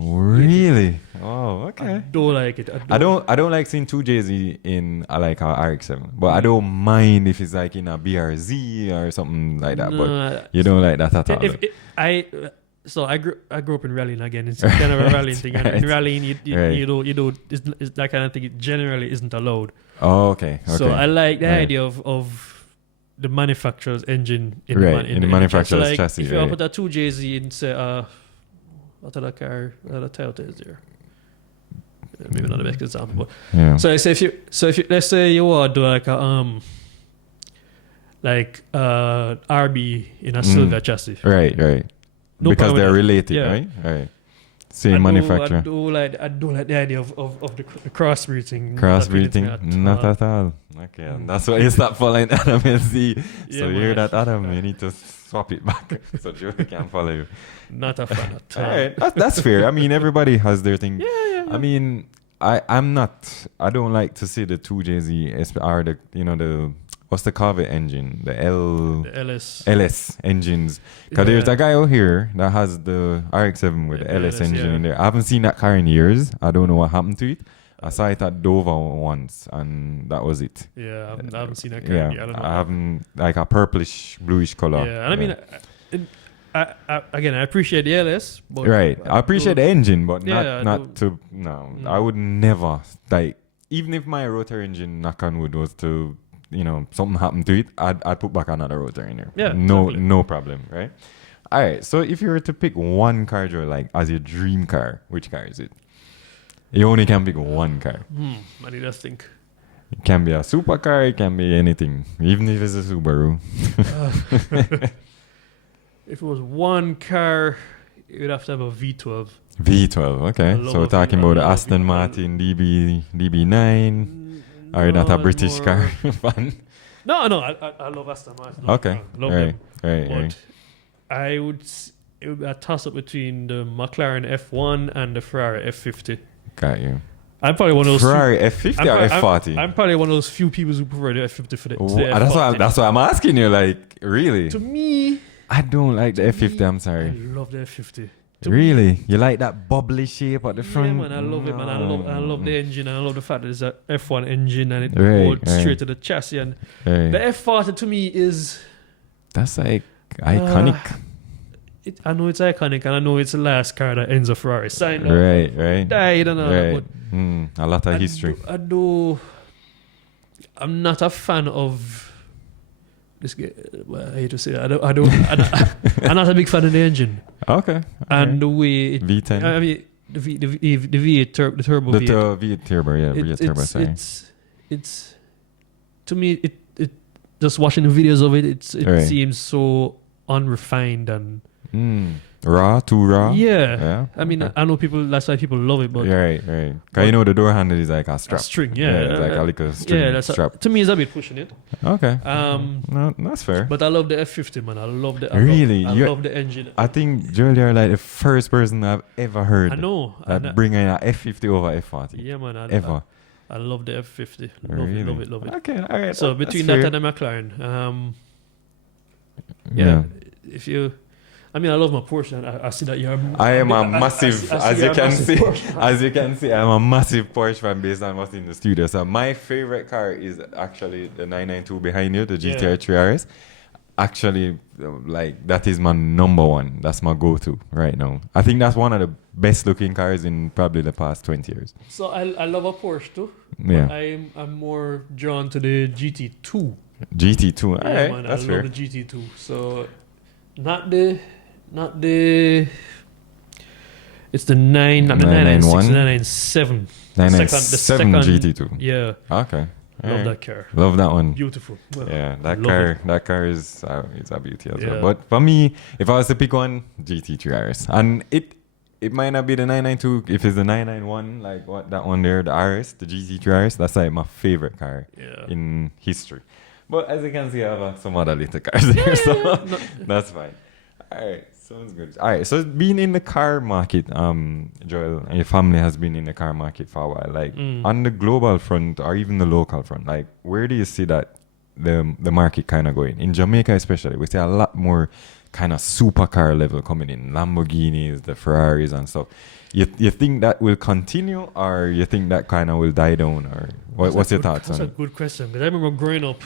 Really? Oh, okay. I don't like it. I don't like seeing 2 JZ in like our RX-7, but I don't mind if it's like in a BRZ or something like that. But you don't like that at all. So I grew up in rallying again. It's kind of a rallying thing. And in rallying, it's that kind of thing. It generally isn't allowed. Oh, okay. So I like the idea of the manufacturer's engine in the manufacturer's like, chassis. If you put a 2JZ in, say, what other car, what other Toyota is there? Maybe not the best example, but so if you let's say you want to do like a RB in a silver chassis, right. No, because they're related, right. Same manufacturer. I do like the idea of the crossbreeding. Not at all. Okay, that's why you start following Adam LZ. So you hear that, Adam, you need to swap it back so Joe can follow you. Not a fan at all. All right, that's fair. I mean, everybody has their thing. Yeah. I mean, I don't like to see the 2JZ or the what's the Corvette engine? The LS engines. Because there's a guy out here that has the RX-7 with the LS engine in there. I haven't seen that car in years. I don't know what happened to it. I saw it at Dover once, and that was it. Yeah, I haven't seen that car. Yeah, I haven't, like a purplish, bluish color. Yeah, and I mean, I appreciate the LS. But right, I appreciate the engine, but I would never, like, even if my rotor engine, knock on wood, was to, something happened to it, I'd put back another rotor in there. Yeah, no problem, right? All right, so if you were to pick one car, Joe, like as your dream car, which car is it? You only can pick one car. I need to think. It can be a supercar, it can be anything, even if it's a Subaru. If it was one car, it would have to have a V12. V12, okay. So we're talking about the Aston Martin DB9. Are you not a British car fan? No, I love Aston Martin. Okay, Love right. But it would be a toss up between the McLaren F1 and the Ferrari F50. Got you. I'm probably one of those Ferrari F50 or F40. I'm probably one of those few people who prefer the F50 for the F40. That's why I'm asking you. Like, really? To me, I don't like the F50. I'm sorry. I love the F50. Really? You like that bubbly shape at the front? Yeah, man, I love it, man. I love the engine, and I love the fact that it's a F1 engine and it goes straight to the chassis. And the F40 to me is... That's like iconic. I know it's iconic, and I know it's the last car that ends a Ferrari. Signed up. Right. Died and all that, but a lot of history. I'm not a fan of this guy, well, I hate to say that. I'm not a big fan of the engine. Okay. And the way V10. I mean, the V8 the turbo the V8. V8 turbo, yeah, V8 turbo. Sorry. It's to me it just watching the videos of it. It seems so unrefined and raw, too raw. Yeah. I mean, I know people. That's why people love it. But right. Cause you know the door handle is like a strap. A string, it's like a little string strap. To me, it's a bit pushing it. Okay. No, that's fair. But I love the F50, man. I love the. Really, I love the engine. I think Joel, you're like the first person I've ever heard. I know. That bring an F50 over F40. Yeah, man. Ever. I love the F50. Really? Love it. Okay, all right. So between that and the McLaren, if you. I mean, I love my Porsche, and I see that you're. I am a massive, as you can see, I'm a massive Porsche fan based on what's in the studio. So my favorite car is actually the 992 behind you, the GTR 3RS. Actually, like that is my number one. That's my go-to right now. I think that's one of the best looking cars in probably the past 20 years. So I love a Porsche too. Yeah. I'm more drawn to the GT2. GT2, yeah, alright, man, that's I fair. love the GT2. So not the. It's the 996, 997. 997 GT2. Yeah. Okay. Love that car. Love that one. Beautiful. Well, yeah, that car is a beauty as well. But for me, if I was to pick one, GT3 RS. And it might not be the 992 if it's the 991, like what that one there, the RS, the GT3 RS. That's like my favorite car in history. But as you can see, I have some other little cars there, so that's fine. All right, sounds good. All right, so being in the car market, Joel, and your family has been in the car market for a while. Like on the global front or even the local front, like where do you see that the market kind of going? In Jamaica especially, we see a lot more kind of supercar level coming in, Lamborghinis, the Ferraris and stuff. You think that will continue, or you think that kind of will die down, or what's your thoughts on it? That's a good question, because I remember growing up,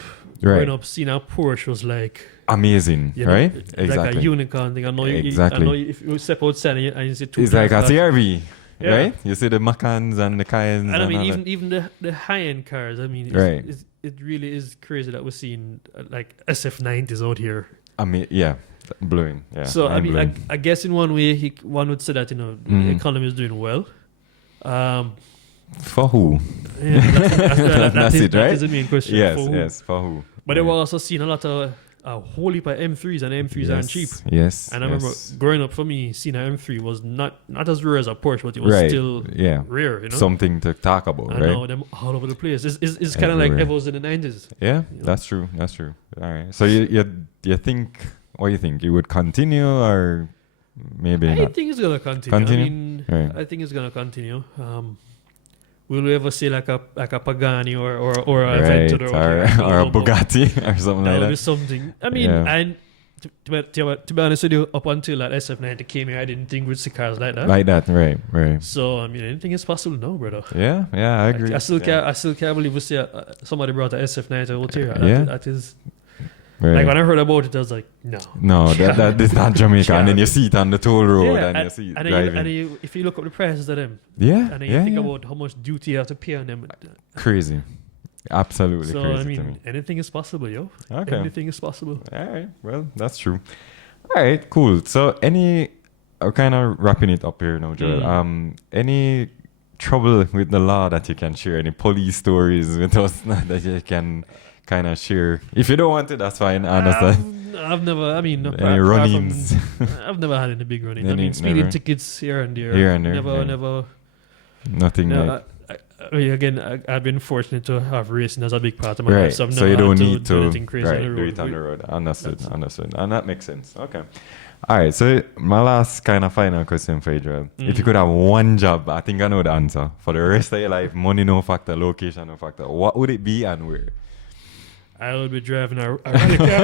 seeing a Porsche was like amazing, right? Like Exactly. a unicorn thing. I know if you step outside and you see two. It's like a CRV, right? You see the Macans and the Cayennes. And I mean, even the high end cars. I mean, it really is crazy that we're seeing like SF90s out here. I mean, yeah. Blowing, yeah. So I mean, I guess in one way, one would say that the economy is doing well. For who? Yeah, that's it, right? That is the main question. Yes. For who? But they were also seeing a whole heap of M3s, and M3s aren't cheap. Yes. And I remember growing up, for me, seeing an M3 was not as rare as a Porsche, but it was still rare. You know, something to talk about. I know them all over the place. It's kind of like Evos in the 90s. Yeah, that's true. All right. So you think? What do you think? It would continue, or maybe not? I think it's gonna continue. I think it's gonna continue. Will we ever see like a Pagani or a Aventador or a Bugatti or something like that? That would be something. I mean, and to be honest with you, up until that SF90 came here, I didn't think we'd see cars like that. Like that, right. So I mean, anything is possible now, brother. Yeah, I agree. I still can't believe we see somebody brought an SF90 out here. That is. Right. Like when I heard about it, I was like, no, that is not Jamaica. And then you see it on the toll road, and you see it driving. And if you look up the prices of them, and then you think about how much duty you have to pay on them. Crazy, absolutely so, crazy. So I mean, to me. Anything is possible, yo. Okay, anything is possible. All right, well, that's true. All right, cool. So I'm kind of wrapping it up here now, Joel. Any trouble with the law that you can share? Any police stories with us that you can kind of share? If you don't want it, that's fine. I understand. I've never. I mean, any run-ins? I've never had any big run-ins. I mean, speeding tickets here and there. Never. Nothing. No, I mean, again, I've been fortunate to have racing as a big part of my life, so I've so never you don't had need to do anything crazy on the road. Do it on the road. Understood. And that makes sense. Okay. All right. So my last kind of final question for you, Joel. If you could have one job, I think I know the answer, for the rest of your life, money no factor, location no factor, what would it be and where? I would be driving a rally car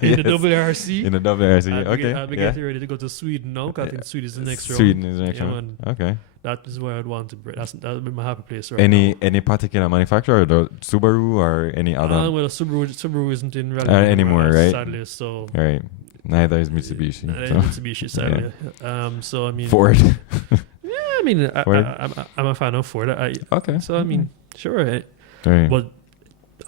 in the WRC. In the WRC, okay. I'll be getting ready to go to Sweden now, because I think Sweden is the next round. Sweden is the next round. Okay. That is where I'd want to be. That would be my happy place right now. Any particular manufacturer, the Subaru or any other? Well, Subaru isn't in rally anymore, right? Sadly, so. Right. Neither is Mitsubishi. Mitsubishi, sadly. So I mean. Ford. I mean, I'm a fan of Ford. Okay. So I mean, sure. Right. But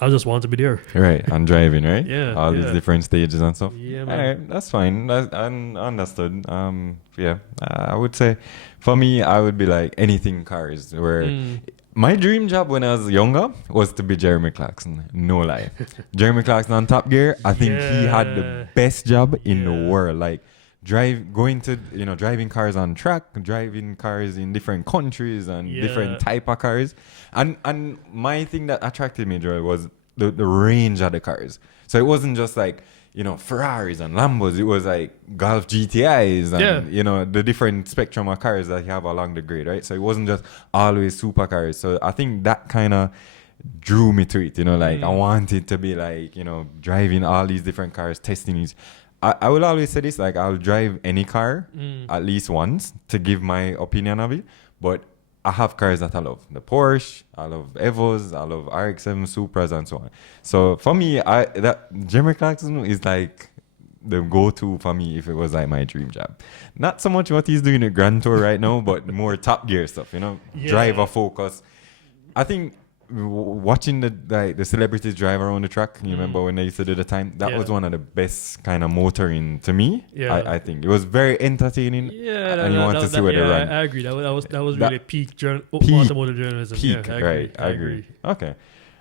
I just want to be there. Right, and driving, right? Yeah. All these different stages and stuff. Yeah, All man. right, that's fine. I understood. I would say for me, I would be like anything cars. Where my dream job when I was younger was to be Jeremy Clarkson. No lie. Jeremy Clarkson on Top Gear, I think he had the best job in the world. Like, driving cars on track, driving cars in different countries and different type of cars. And my thing that attracted me, Joel, was the range of the cars. So it wasn't just like, Ferraris and Lambos. It was like Golf GTIs and, the different spectrum of cars that you have along the grid, right? So it wasn't just always supercars. So I think that kind of drew me to it, I wanted to be like, driving all these different cars, testing these. I will always say this, like, I'll drive any car at least once to give my opinion of it. But I have cars that I love. The Porsche, I love Evos, I love RX-7 Supras and so on. So for me, that Jeremy Clarkson is like the go-to for me if it was like my dream job. Not so much what he's doing at Grand Tour right now, but more Top Gear stuff, driver focus. I think watching the celebrities drive around the track, you remember when they used to do the time? That was one of the best kind of motoring to me. I think it was very entertaining. And you want to see where they run. I agree. That was really peak automotive journalism. Peak, I agree. Okay.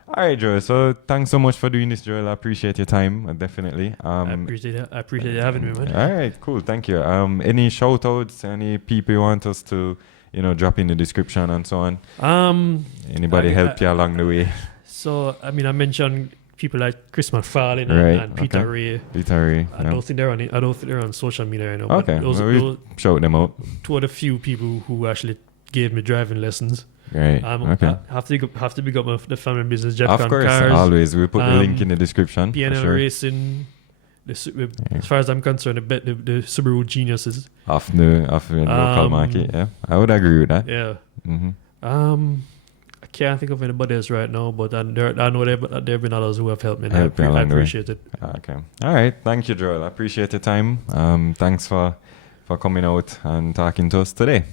All right, Joel. So thanks so much for doing this, Joel. I appreciate your time, definitely. I appreciate it. I appreciate you having me, man. All right, cool. Thank you. Any shout outs, any people you want us to drop in the description and so on? Anybody help you along the way? So, I mentioned people like Chris McFarlane and Peter Ray. I don't think they're on social media right now. Okay, we'll shout them out. Two of the few people who actually gave me driving lessons. Right. Okay. Have to big up the family business. Jeff of course, Cars, always. We'll put the link in the description. PNL Racing. As far as I'm concerned, the Subaru geniuses of the local market. Yeah, I would agree with that. Yeah. I can't think of anybody else right now, but I know there have been others who have helped me. And I appreciate it. Okay. All right. Thank you, Joel. I appreciate your time. Thanks for coming out and talking to us today.